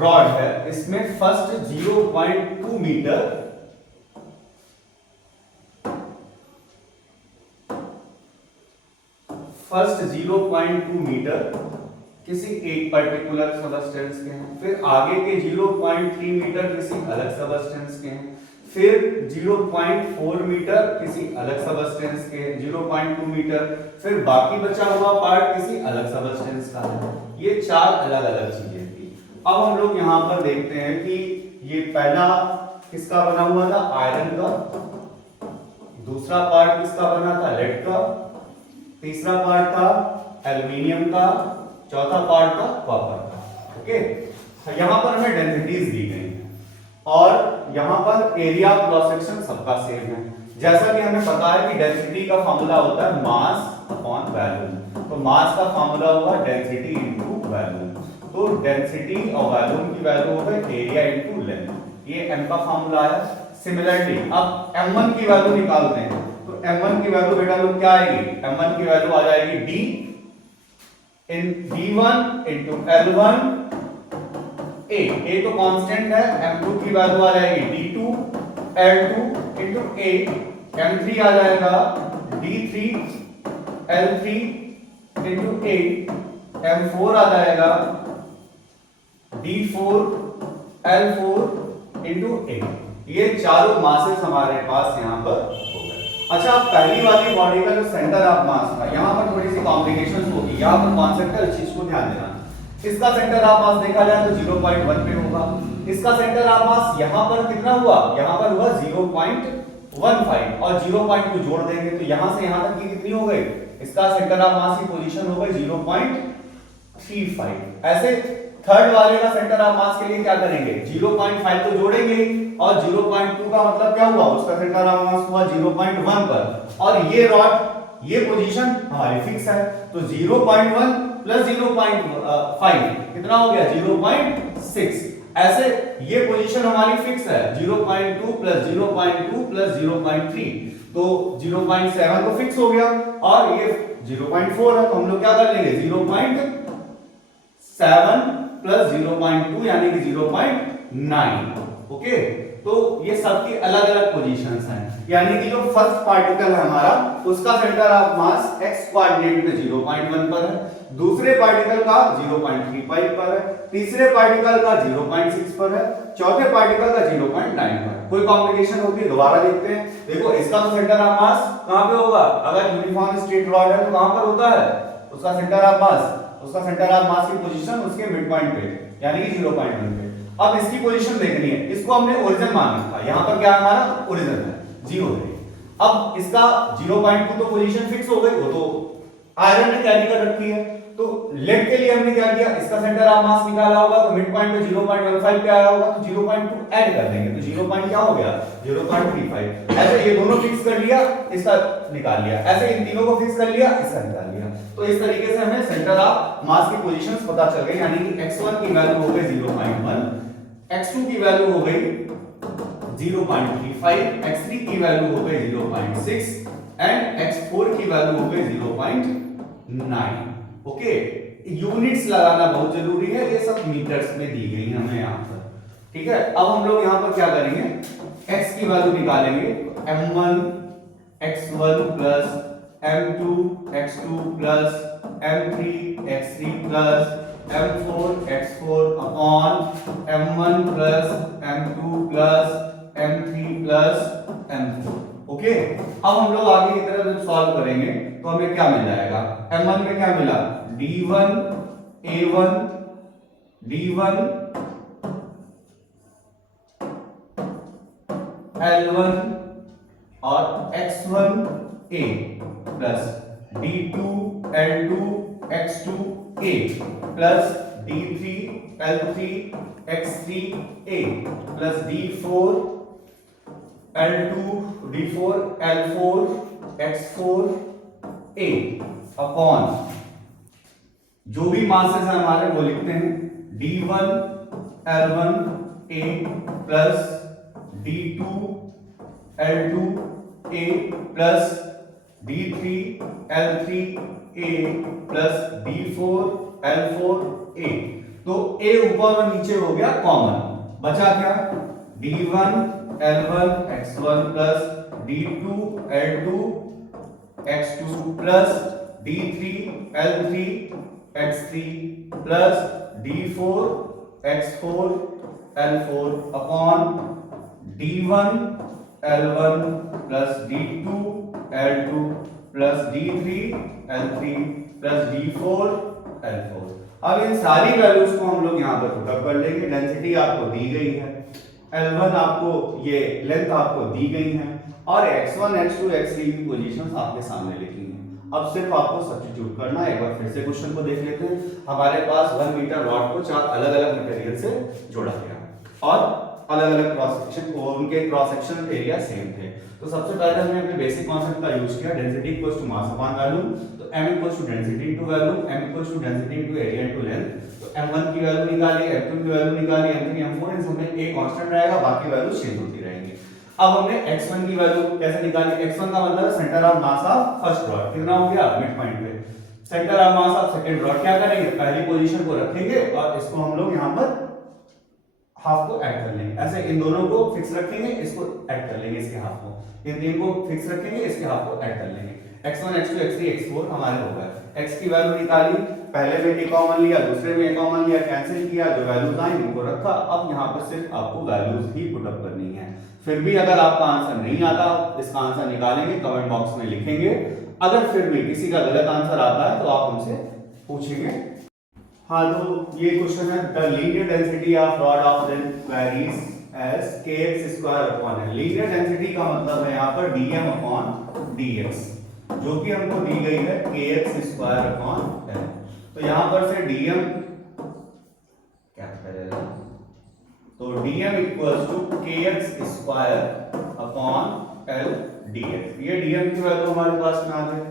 रॉड है, इसमें फर्स्ट 0.2 मीटर किसी एक पर्टिकुलर सबस्टेंस के हैं, फिर आगे के 0.3 मीटर किसी अलग सबस्टेंस के हैं, फिर 0.4 मीटर किसी अलग सबस्टेंस के, 0.2 मीटर, फिर बाकी बचा हुआ पार्ट किसी अलग सबस्टेंस का है। ये 4 अलग अलग चीजें थी। अब हम लोग यहां पर देखते हैं कि ये पहला किसका बना हुआ था, आयरन का, दूसरा पार्ट किसका बना था, लेड का, तीसरा पार्ट था एल्युमिनियम का, चौथा पार्ट था कॉपर का। ओके, यहां पर हमें डेंसिटीज दी गई हैं और यहां पर एरिया ऑफ क्रॉस सेक्शन सबका सेम है। जैसा कि हमें पता है कि डेंसिटी का फार्मूला होता है मास अपॉन वॉल्यूम, तो मास का फार्मूला होगा डेंसिटी इनटू वॉल्यूम, तो डेंसिटी और वॉल्यूम की वैल्यू होगा एरिया इनटू लेंथ, ये m का फार्मूला है। सिमिलरली अब m1 की वैल्यू निकालते हैं, तो m1 की वैल्यू बेटा लोग क्या आएगी, m1 की वैल्यू आ जाएगी d in d1 into l1 a तो कांस्टेंट है, m2 की वैल्यू आ जाएगी d2 l2 into a, m3 आ जाएगा d3 l3 into a, m4 आ जाएगा d4 l4 इनटू a। ये चारों मासेस हमारे पास यहां पर हो गए। अच्छा, अब पहली वाली बॉडी का जो सेंटर ऑफ मास था, यहां पर थोड़ी सी कॉम्प्लिकेशंस होगी, यहां पर कॉन्सेप्ट है, इस चीज को ध्यान देना। इसका सेंटर ऑफ मास देखा जाए तो 0.1 पे होगा, इसका सेंटर ऑफ मास यहां पर कितना हुआ, यहां पर हुआ 0.15 और 0.2 जोड़ देंगे तो यहां से यहां तक की कितनी हो गई, इसका सेंटर ऑफ मास की पोजीशन हो गई 0.35। ऐसे थर्ड वाले का सेंटर ऑफ मास के लिए क्या करेंगे, 0.5 तो जोड़ेंगे और 0.2 का मतलब क्या हुआ, उसका सेंटर ऑफ मास हुआ 0.1 पर, और ये रॉड ये पोजीशन हमारी फिक्स है, तो 0.1 प्लस 0.5 कितना हो गया 0.6। ऐसे ये पोजीशन हमारी फिक्स है 0.2 प्लस 0.2 प्लस 0.3, तो 0.7 तो फिक्स हो गया और ये 0.4 है, तो हम लोग क्या कर लेंगे 0.7 प्लस 0.2 यानी कि 0.9। ओके, तो ये सबकी अलग अलग पोजीशंस हैं, यानी कि जो फर्स्ट पार्टिकल है हमारा उसका centre of mass x coordinate में 0.1 पर है, दूसरे पार्टिकल का 0.35 पर है, तीसरे पार्टिकल का 0.6 पर है, चौथे पार्टिकल का 0.9 पर है। कोई कॉम्प्लिकेशन होती है दोबारा देखते हैं। देखो इसका तो सेंटर ऑफ मास कहां पे होगा, अगर यूनिफॉर्म स्ट्रेट रॉड है तो कहां पर होता है उसका सेंटर ऑफ मास, उसका सेंटर ऑफ मास की पोजीशन उसके मिड पॉइंट पे यानी कि 0.1 पे। अब इसकी पोजीशन देखनी है, इसको हमने ओरिजिन मान रखा, यहां पर क्या हमारा ओरिजिन है 0 है। अब इसका 0.2 तो पोजीशन फिक्स हो गई, वो तो आयरन ने कैरी कर रखी है, तो लेड के लिए हमने क्या किया, इसका सेंटर ऑफ मास निकाला होगा तो मिड पॉइंट पे 0.15 पे आया होगा, तो 0.2 ऐड कर देंगे तो 0. क्या हो गया 0.35। ऐसे ये दोनों फिक्स कर लिया, इसका निकाल लिया, ऐसे इन तीनों को फिक्स कर लिया, इसका निकाल लिया। तो इस तरीके से हमें सेंटर ऑफ मास की पोजीशंस पता चल गई, यानी कि x1 की वैल्यू हो गई 0.1, x2 की वैल्यू हो गई 0.35, x3 की वैल्यू हो गई 0.6 एंड x4 की वैल्यू हो गई 0.9। ओके, यूनिट्स लगाना बहुत जरूरी है, ये सब मीटर्स में दी गई है हमें यहाँ पर। ठीक है, अब हम लोग यहाँ पर क्या करेंगे, x की वैल्यू निकालेंगे, m1 x1 plus m2 x2 plus m3 x3 plus m4 x4 upon m1 plus m2 plus m3 plus m4। Okay, अब हम लोग आगे की तरफ जब सॉल्व करेंगे तो हमें क्या मिल जाएगा, m1 में क्या मिला d1 a1 d1 l1 और x1 a plus d2 l2 x2 a plus d3 l3 x3 a plus d4 l2 d4 l4 x4 a upon जो भी मासेस है हमारे वो लिखते हैं d1 l1 a plus d2 l2 a plus d3 l3 a plus d4 l4 a। तो a ऊपर और नीचे हो गया कॉमन, बचा क्या d1 l1 x1 plus d2 l2 x2 plus d3 l3 x3 plus d4 x4 l4 upon d1 l1 plus d2 l2 plus d3 l3 plus d4 l4। अब इन सारी वैल्यूज को हम लोग यहाँ पर पुटअप कर लेंगे। डेंसिटी आपको दी गई है, L1 आपको ये लेंथ आपको दी गई है और x1 x2 x3 की पोजीशंस आपके सामने लिखी हैं। अब सिर्फ आपको सब्स्टिट्यूट करना है। एक बार फिर से क्वेश्चन को देख लेते हैं। हमारे पास 1 मीटर रॉड को 4 अलग अलग मटेरियल से जोड़ा गया और अलग अलग क्रॉस सेक्शन को, उनके क्रॉस सेक्शन एरिया सेम थे। तो सबसे पहले हमने अपने बेसिक कॉन्सेप्ट का यूज किया, density equals to mass upon volume. तो m equals to density into volume, m equals to density into area into length. तो m1 की वैल्यू निकाली, m2 की वैल्यू निकाली, m3 m4, इन सब में एक कांस्टेंट रहेगा, बाकी वैल्यू चेंज होती रहेंगी। अब हमने x1 की वैल्यू कैसे निकाली, x1 का मतलब है centre of mass of first rod, कितना हो गया मिड पॉइंट पे। Centre of mass of second rod क्या करेंगे, पहली पोजीशन को रखेंगे और इसको हम लोग यहां पर हाफ को ऐड कर लेंगे। ऐसे इन दोनों को फिक्स रखेंगे, इसको ऐड कर लेंगे, इसके हाफ को, इन तीन को फिक्स रखेंगे, इसके हाफ को ऐड कर लेंगे। x1 x2 x3 x4 हमारे हो गए। x की वैल्यू निकाली, पहले में एक कॉमन लिया, दूसरे में एक कॉमन लिया, कैंसिल किया, जो वैल्यूज आई उनको रखा। अब यहाँ पर सिर्फ आपको वैल्यूज ही पुट अप करनी है। फिर भी अगर आपका आंसर नहीं आता, इसका आंसर निकालेंगे, कमेंट बॉक्स में लिखेंगे। अगर फिर भी किसी का गलत आंसर आता है तो आप हमसे पूछेंगे। हाँ, तो ये क्वेश्चन है, the linear density of rod of length varies as kx square upon है। लीनियर डेंसिटी का मतलब है यहाँ पर dm अपॉन dx, जो कि हमको दी गई है kx स्क्वायर अपॉन l। तो यहाँ पर से dm क्या करेगा, तो dm equals to kx square upon l dx। ये dm की वैल्यू हमारे पास में आ गई।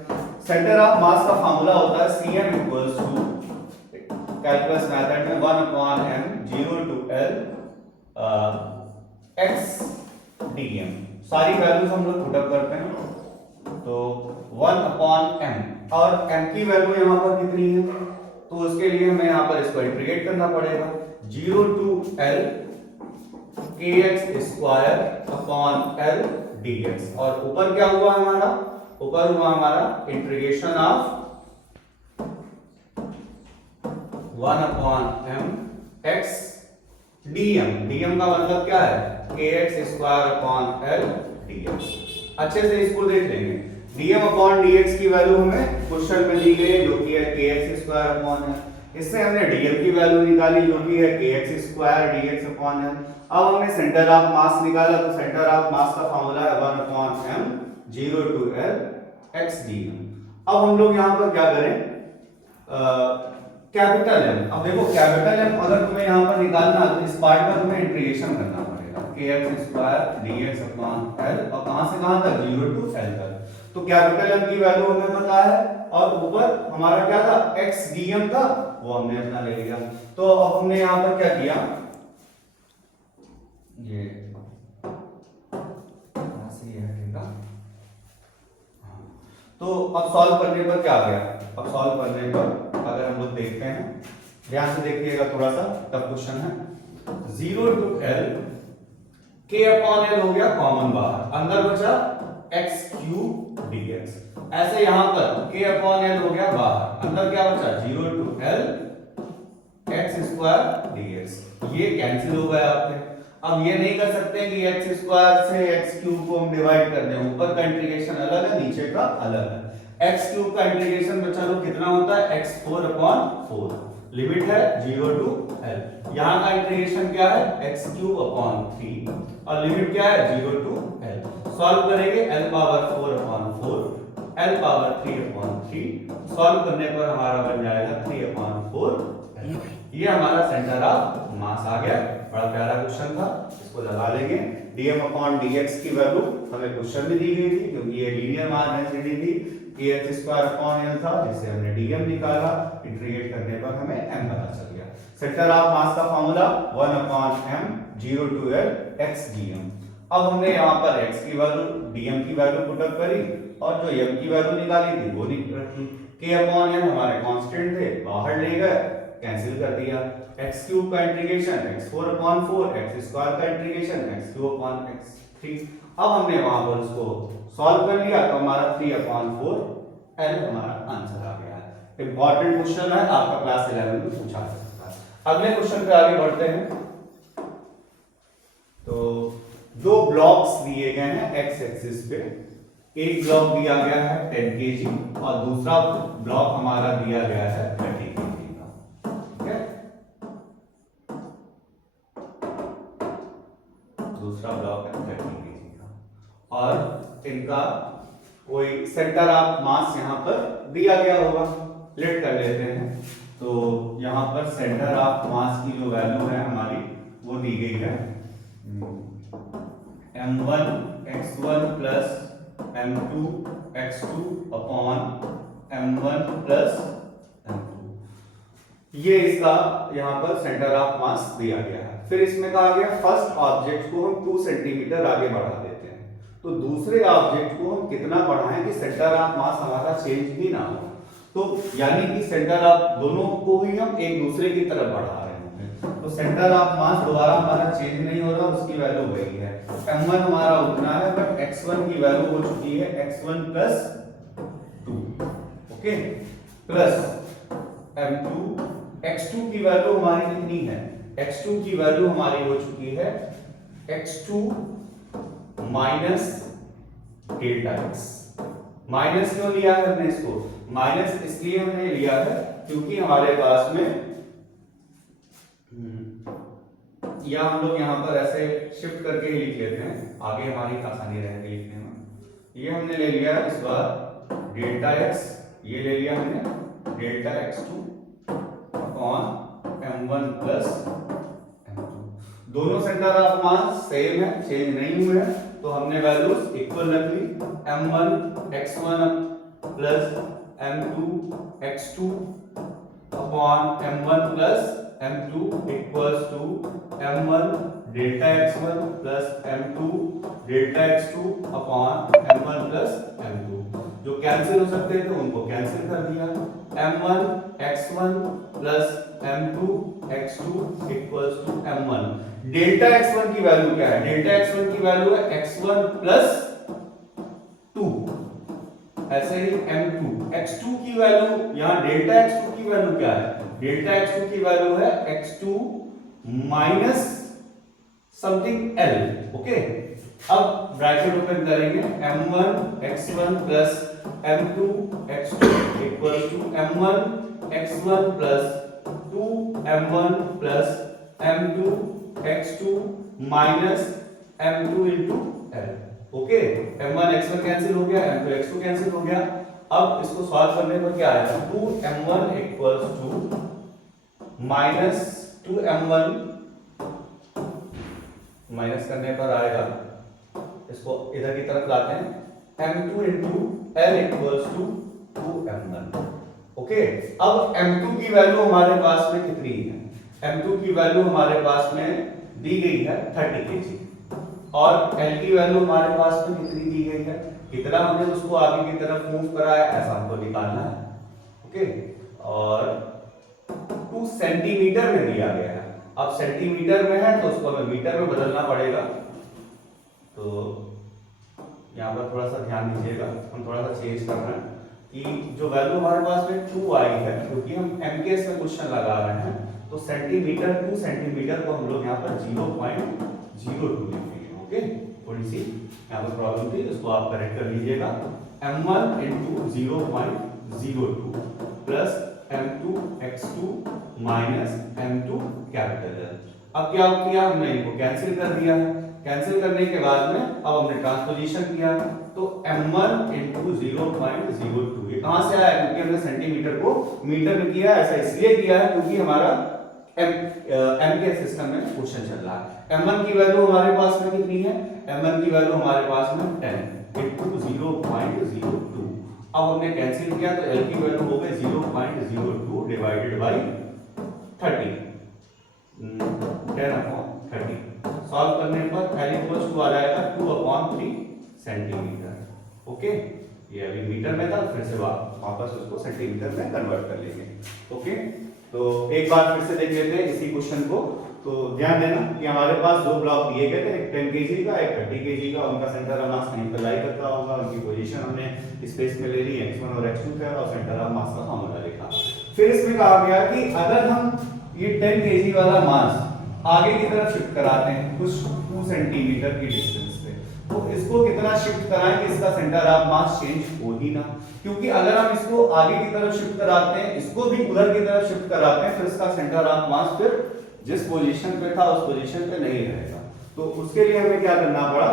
सेंटर ऑफ मास का फार्मूला होता है cm equals to calculus method में 1/m 0 to L x dm सारी वैल्यूज हम लोग पुटअप करते हैं। तो 1/m और m की वैल्यू यहाँ पर कितनी है, तो उसके लिए हमें यहाँ पर इसको इंटीग्रेट करना पड़ेगा। 0 to L kx square upon L dx, और ऊपर क्या हुआ हमारा, ऊपर हुआ हमारा integration of 1/m x dm। dm का मतलब क्या है, kx square upon L dx। अच्छे से इसको देख लेंगे। dm अपॉन dx की वैल्यू हमें क्वेश्चन में दी गई है जो कि है kx स्क्वायर अपॉन L। इससे हमने dm की वैल्यू निकाली जो कि है kx square dx upon L। अब हमने सेंटर ऑफ मास निकाला, तो सेंटर ऑफ मास का फार्मूला है 1/m 0 to L x dm। अब हम लोग यहाँ पर क्या करें, कैपिटल M। अब देखो कैपिटल M अगर तुम्हें यहाँ पर निकालना तो इस पार्ट का तुम्हें इंटीग्रेशन करना पड़ेगा, kx square dx upon L, और कहां से कहां तक, 0 to L तक। तो कैपिटल M की वैल्यू हमें पता है, और ऊपर हमारा क्या था, x dm था, वो हमने अपना ले लिया। तो अब हमने यहाँ पर क्या किया, ये ऐसे हटेगा। तो अब सॉल्व करने पर क्या आ गया, अब सॉल्व करने पर अगर हम लोग देखते हैं, ध्यान से देखिएगा, थोड़ा सा टफ क्वेश्चन है। 0 to L k upon L हो गया कॉमन बाहर, अंदर बचा x क्यूब dx। ऐसे यहां पर k अपॉन L हो गया बाहर, अंदर क्या बचा, 0 to L x square dx। ये कैंसिल हो गया आपके। अब ये नहीं कर सकते कि x स्क्वायर से x क्यूब को हम डिवाइड कर दें, ऊपर का इंटीग्रेशन अलग है, नीचे का अलग है। x क्यूब का इंटीग्रेशन बच्चा लोग कितना होता है, x4 अपॉन 4, लिमिट है 0 to L। यहाँ का इंटीग्रेशन क्या है, x क्यूब अपॉन 3, और लिमिट क्या है 0 to L। सॉल्व करेंगे L power 4 upon 4, L power 3 upon 3, solve करने पर हमारा बन जाएगा 3 अपॉन 4। ये हमारा सेंटर ऑफ मास आ गया। बड़ा प्यारा क्वेश्चन था, इसको लगा लेंगे। dm अपॉन dx की वैल्यू हमें क्वेश्चन में दी गई थी, क्योंकि ये लीनियर मास डेंसिटी थी। kx स्क्वायर अपॉन L था, जिससे हमने dm निकाला, इंटीग्रेट करने पर हमें m पता चल गया। सेंटर ऑफ मास का formula 1/m 0 to L x dm। अब हमने यहाँ पर x की वैल्यू, dm की वैल्यू पुटअप करी, और जो m की वैल्यू निकाली थी वो रखी। k अपॉन n हमारे कांस्टेंट थे, बाहर ले गए, कैंसिल कर दिया। x क्यूब का integration x4 upon 4, x square का integration x cube upon x3। अब हमने वहां पर उसको सॉल्व कर लिया, तो हमारा 3 अपॉन 4 L हमारा आंसर आ गया है। इंपॉर्टेंट क्वेश्चन है, आपका क्लास 11 में पूछा जा सकता है। अगले क्वेश्चन पे आगे बढ़ते हैं। तो दो ब्लॉक्स दिए गए हैं x एक्सिस पे, एक ब्लॉक दिया गया है 10 kg और दूसरा ब्लॉक हमारा दिया गया है 30 kg का। ठीक है, दूसरा ब्लॉक है 30 kg का, और इनका कोई सेंटर ऑफ मास यहां पर दिया गया होगा। लेट कर लेते हैं। तो यहां पर सेंटर ऑफ मास की जो वैल्यू है हमारी वो दी गई है m1 x1 plus m2 x2 upon m1 plus m2। ये इसका यहाँ पर सेंटर ऑफ मास दिया गया है। फिर इसमें कहा गया फर्स्ट ऑब्जेक्ट को हम 2 सेंटीमीटर आगे बढ़ा देते हैं, तो दूसरे ऑब्जेक्ट को हम कितना बढ़ाएं कि सेंटर ऑफ मास हमारा चेंज ही ना हो। तो यानी कि सेंटर ऑफ दोनों को ही हम एक दूसरे की तरफ बढ़ा रहे हैं, तो सेंटर ऑफ मास दोबारा हमारा चेंज नहीं हो रहा, उसकी वैल्यू वही है। m1 हमारा उतना है, बट x1 की वैल्यू हो चुकी है x1 plus 2, okay, plus m2। x2 की वैल्यू हमारी कितनी है, x2 की वैल्यू हमारी हो चुकी है x2 minus delta x। Minus क्यों लिया है हमने इसको, माइनस इसलिए हमने लिया है क्योंकि हमारे पास में या हम लोग यहाँ पर ऐसे शिफ्ट करके ही लिख लेते हैं, आगे हमारी आसानी रहेगी लिखने में। ये हमने ले लिया इस बार डेल्टा x, ये ले लिया हमने delta x2 upon m1 plus m2। दोनों सेंटर ऑफ मास सेम है, चेंज नहीं हुए हैं, तो हमने वैल्यूज इक्वल रख ली। m1 x1 plus m2 x2 upon m1 plus m2 equals to m1 delta x1 plus m2 delta x2 upon m1 plus m2। जो कैंसिल हो सकते थे उनको कैंसिल कर दिया। m1 x1 plus m2 x2 equals to m1। Delta x1 की वैल्यू क्या है? डेल्टा x1 की वैल्यू है x1 प्लस 2। ऐसे ही m2 x2 की वैल्यू, यहां डेल्टा x2 की वैल्यू क्या है? डेल्टा x2 की वैल्यू है x2 minus something l। Okay, अब ब्रैकेट ओपन करेंगे, m1 x1 plus m2 x2 equal to m1 x1 plus 2 m1 plus m2 x2 minus m2 into l। Okay, m1 x1 cancel हो गया, m2 x2 cancel हो गया। अब इसको solve करने पर क्या आएगा? 2m1 equals to minus 2m1 minus करने पर आएगा, इसको इधर की तरफ लाते हैं, m2 into l equals to 2m1। Okay, अब m2 की वैल्यू हमारे पास में कितनी है? m2 की वैल्यू हमारे पास में दी गई है 30 kg और l की वैल्यू हमारे पास में कितनी दी गई है? कितना हमने उसको आगे की तरफ मूव करा है, ऐसा हमको निकालना है। ओके, और 2 सेंटीमीटर में दिया गया है। अब सेंटीमीटर में है तो उसको हमें मीटर में बदलना पड़ेगा। तो यहाँ पर थोड़ा सा ध्यान दीजिएगा, हम थोड़ा सा चेंज कर रहे हैं कि जो वैल्यू हमारे पास में 2 आई है, क्योंकि हम एमकेएस में क्वेश्चन लगा रहे हैं, तो सेंटीमीटर 2 सेंटीमीटर को हम लोग यहाँ पर 0.02 लिखेंगे। ओके, थोड़ी सी यहाँ पर प्रॉब्लम थी, उसको आप करेक्ट कर लीजिएगा। m1 into 0.02 plus m2 x2 minus m2 capital L। अब क्या किया हमने? इनको कैंसिल कर दिया। कैंसिल करने के बाद में अब हमने ट्रांसपोजिशन किया, तो m1 इंटू 0.02 ये कहां से आया? क्योंकि हमने सेंटीमीटर को मीटर में किया। ऐसा इसलिए किया है क्योंकि हमारा m के सिस्टम में क्वेश्चन चल रहा है। m1 की वैल्यू हमारे पास में कितनी है? m1 की वैल्यू हमारे पास में 10 इंटू 0.02। अब हमने कैंसिल किया तो l की वैल्यू हो गई 0.02 डिवाइडेड बाई 30, 10/30। सॉल्व करने पर l इक्वल्स टू आ जाएगा 2/3 सेंटीमीटर। ओके, ये अभी मीटर में था, फिर से वापस उसको सेंटीमीटर में कन्वर्ट कर लेंगे। ओके, तो एक बार फिर से देख लेते हैं इसी क्वेश्चन को। तो ध्यान देना कि हमारे पास दो ब्लॉक दिए गए थे, एक 10 kg का, एक 30 kg का। उनका सेंटर ऑफ मास कहीं पर लाई करता होगा, उनकी पोजीशन हमने स्पेस में ले ली, x1 और x2 का, और सेंटर ऑफ मास का फॉर्मूला लिखा। फिर इसमें कहा गया कि अगर हम ये 10 kg वाला मास आगे की तरफ शिफ्ट कराते हैं कुछ 2 सेंटीमीटर की डिस्टेंस पे, तो इसको कितना शिफ्ट कराएं कि इसका सेंटर ऑफ मास चेंज हो ही ना। क्योंकि अगर हम इसको आगे की तरफ शिफ्ट कराते हैं, इसको भी उधर की तरफ शिफ्ट कराते हैं, फिर इसका सेंटर ऑफ मास फिर जिस पोजीशन पे था उस पोजीशन पे नहीं रहेगा। तो उसके लिए हमें क्या करना पड़ा?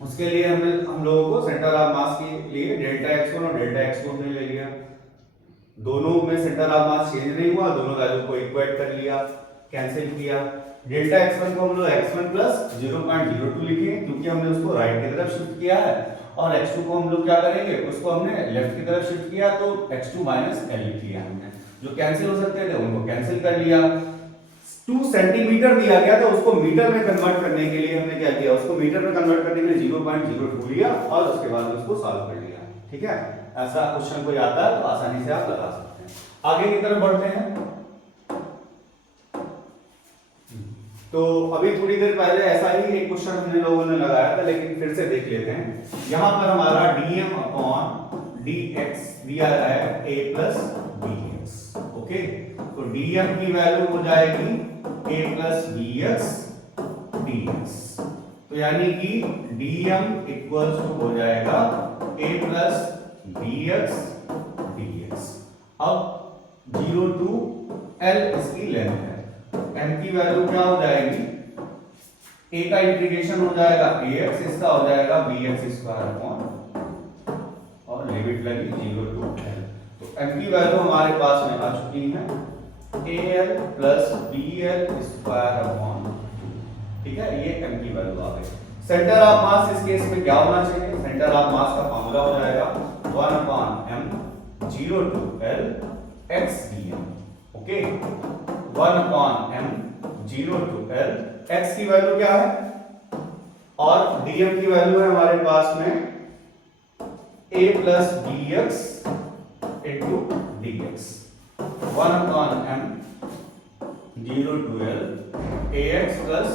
उसके लिए हम लोगों को सेंटर ऑफ मास के लिए डेल्टा x1 और डेल्टा x2 हमने ले लिया। दोनों में सेंटर ऑफ मास चेंज नहीं हुआ, दोनों वैल्यू को इक्वेट कर लिया, कैंसिल किया। डेल्टा x1 को हम लोग x1 प्लस 0.02 लिखेंगे क्योंकि हमने उसको राइट की तरफ शिफ्ट किया है, और x2 को हम लोग क्या करेंगे? उसको हमने लेफ्ट की तरफ शिफ्ट किया, तो x2 माइनस l लिख लिया हमने। जो कैंसिल हो सकते थे उनको कैंसिल कर लिया। 2 सेंटीमीटर दिया गया था, उसको मीटर में कन्वर्ट करने के लिए हमने क्या किया? उसको मीटर में कन्वर्ट करने के लिए 0.02 लिया और उसके बाद उसको सॉल्व कर लिया। ठीक है, ऐसा क्वेश्चन कोई आता है तो आसानी से आप लगा सकते हैं। आगे की तरफ बढ़ते हैं। तो अभी थोड़ी देर पहले ऐसा ही एक क्वेश्चन हमने लोगों ने लगाया था, लेकिन फिर से देख लेते हैं। यहां पर हमारा dm अपॉन dx दिया है a प्लस bx। ओके, तो dm की वैल्यू हो जाएगी a प्लस bx dx। तो यानी कि dm इक्वल्स टू हो जाएगा a प्लस bx dx। अब 0 टू l इसकी लेंथ है, m की वैल्यू क्या हो जाएगी? a का इंटीग्रेशन हो जाएगा ax, इसका हो जाएगा bx स्क्वायर अपॉन, और लिमिट लगी 0 टू l। तो m की वैल्यू हमारे पास में आ चुकी है al plus bl square upon 2। ठीक है, ये m की वैल्यू आ गई। सेंटर ऑफ मास इस केस में क्या होना चाहिए? सेंटर ऑफ मास का फॉर्मूला हो जाएगा 1/m 0 to l x d m. Okay, 1/m 0 to L। x की वैल्यू क्या है और dm की वैल्यू है हमारे पास में a plus b x into d x. 1/m 0 to L ax plus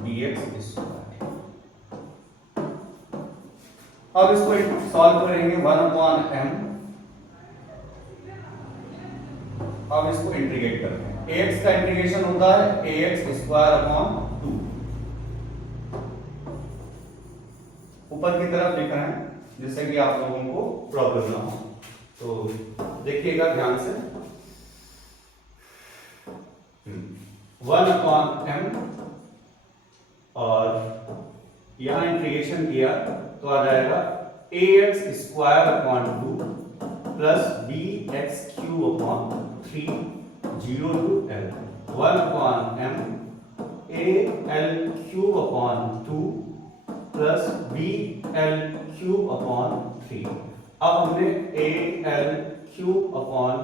b x square. अब इसको सॉल्व करेंगे 1/m। अब इसको इंटीग्रेट करते हैं। ax का इंटीग्रेशन होता है ax स्क्वायर अपॉन 2। ऊपर की तरफ लिख रहे हैं जिससे कि आप लोगों को प्रॉब्लम ना हो, तो देखिएगा ध्यान से। 1/m और यहां इंटीग्रेशन किया तो आ जाएगा ax square upon 2 plus b x cube upon 3 0 to L। 1/m a l cube upon 2 plus b l cube upon 3। अब हमने a l cube upon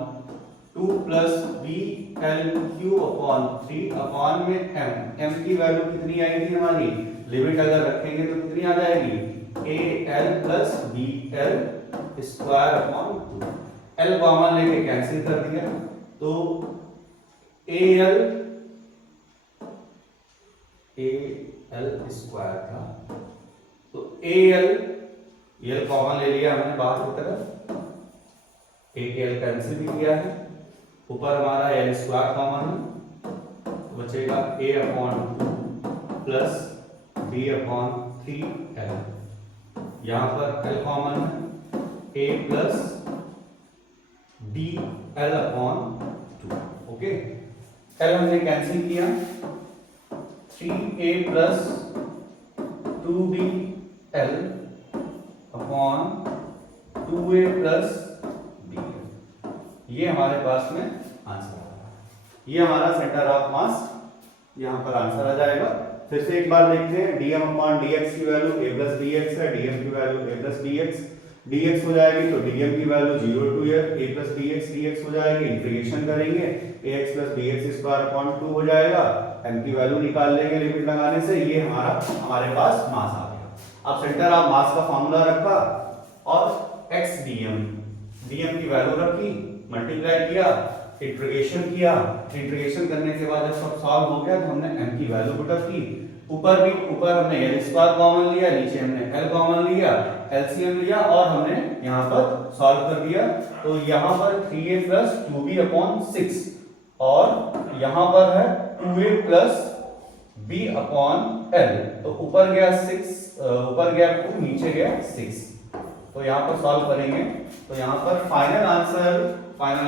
2 plus b l cube upon 3 upon में m की वैल्यू कितनी आई थी हमारी, limit अगर रखेंगे तो कितनी आ जाएगी, a l plus b l square upon 2। l common लेके कैंसिल कर दिया तो a l स्क्वायर था, तो a l कॉमन ले लिया हमने बाहर की तरफ, एक l कैंसिल भी किया है, ऊपर हमारा l स्क्वायर कॉमन है तो बचेगा a upon 2 plus b upon 3l। यहां पर l कॉमन है, a plus b l upon 2। Okay, l हमने कैंसिल किया, 3a plus 2b l upon 2a plus b। ये हमारे पास में आंसर आ रहा है। ये हमारा सेंटर ऑफ मास यहां पर आंसर आ जाएगा। फिर से एक बार देखते हैं, dm अपॉन dx की वैल्यू a प्लस bx है, dm की value a plus bx, dx हो जाएगी तो dm की value 0 to a plus bx dx हो जाएगी। इंटीग्रेशन करेंगे ax plus bx square upon 2 हो जाएगा, m की वैल्यू निकाल लेंगे लिमिट लगाने से। ये हमारे पास मास आ गया। अब सेंटर ऑफ मास का फॉर्मूला रखा और x dm की वैल्यू रखी, मल्टीप्लाई किया, इंटीग्रेशन किया। इंटीग्रेशन करने के बाद जब सब सॉल्व हो गया तो हमने m की वैल्यू पुट अप की। ऊपर हमने l स्क्वायर कॉमन लिया, नीचे हमने l कॉमन लिया, एलसीएम लिया और हमने यहां पर सॉल्व कर दिया। तो यहां पर 3a प्लस 2b अपॉन 6 और यहां पर है 2a plus b upon l। तो ऊपर गया 2, नीचे गया 6। तो यहां पर सॉल्व करेंगे तो यहां पर फाइनल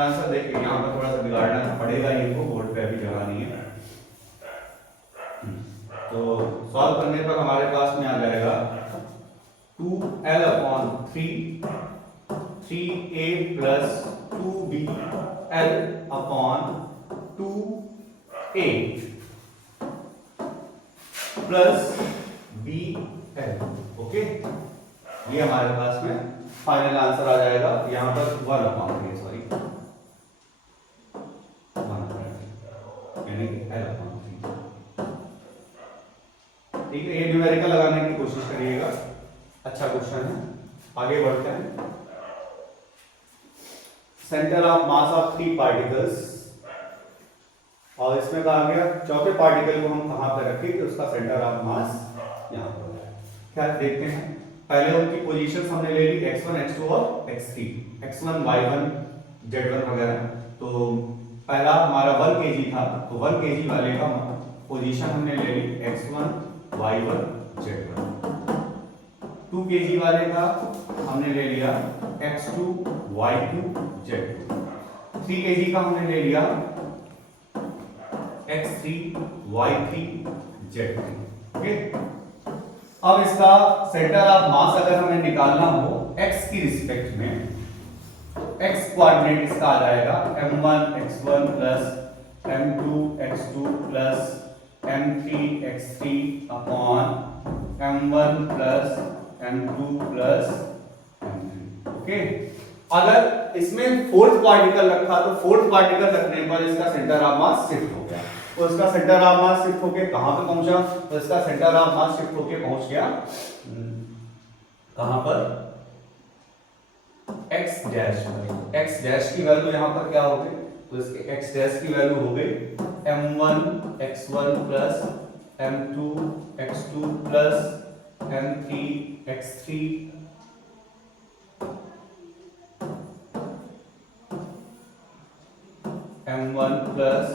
आंसर देखिए, यहां पर थोड़ा सा बिगाड़ना पड़ेगा, इनको बोर्ड पे अभी जगह नहीं है। तो सॉल्व करने पर हमारे पास में आ जाएगा 2l upon 3a plus 2b l upon 2a plus b l। Okay, ये हमारे पास में फाइनल आंसर आ जाएगा। यहां पर 1 अपॉन 3 सॉरी 1 यानी कि l अपॉन 3। ठीक है, ये न्यूमेरिकल लगाने की कोशिश करिएगा, अच्छा क्वेश्चन है। आगे बढ़ते हैं। Centre of mass of 3 particles, और इसमें कहा गया चौथे पार्टिकल को हम कहां पर रखें तो उसका सेंटर ऑफ मास यहां पर है। क्या देखते हैं, पहले उनकी पोजीशंस हमने ले ली x1 x2 और x3, x1 y1 z1 वगैरह। तो पहला हमारा 1 kg था तो 1 kg वाले का पोजीशन हमने ले ली x1 y1 z1। 2 kg वाले का हमने ले लिया x2 y2 z2। 3 kg का हमने ले लिया x3 y3 z3। ओके, अब इसका सेंटर ऑफ मास अगर हमें निकालना हो x की रिस्पेक्ट में, x कोऑर्डिनेट इसका आ जाएगा m1 x1 plus m2 x2 plus m3 x3 upon m1 plus m2 plus m3। Okay, अगर इसमें फोर्थ पार्टिकल रखा तो फोर्थ पार्टिकल रखने पर इसका सेंटर ऑफ मास शिफ्ट हो गया, तो इसका सेंटर ऑफ मास शिफ्ट होके कहां पे पहुंचा, तो इसका सेंटर ऑफ मास शिफ्ट होके पहुंच गया कहां पर, x डैश पर। x डैश की वैल्यू यहां पर क्या हो गई, तो इसके x डैश की वैल्यू हो गई m1 x1 plus m2 x2 plus m3 x3 m1 plus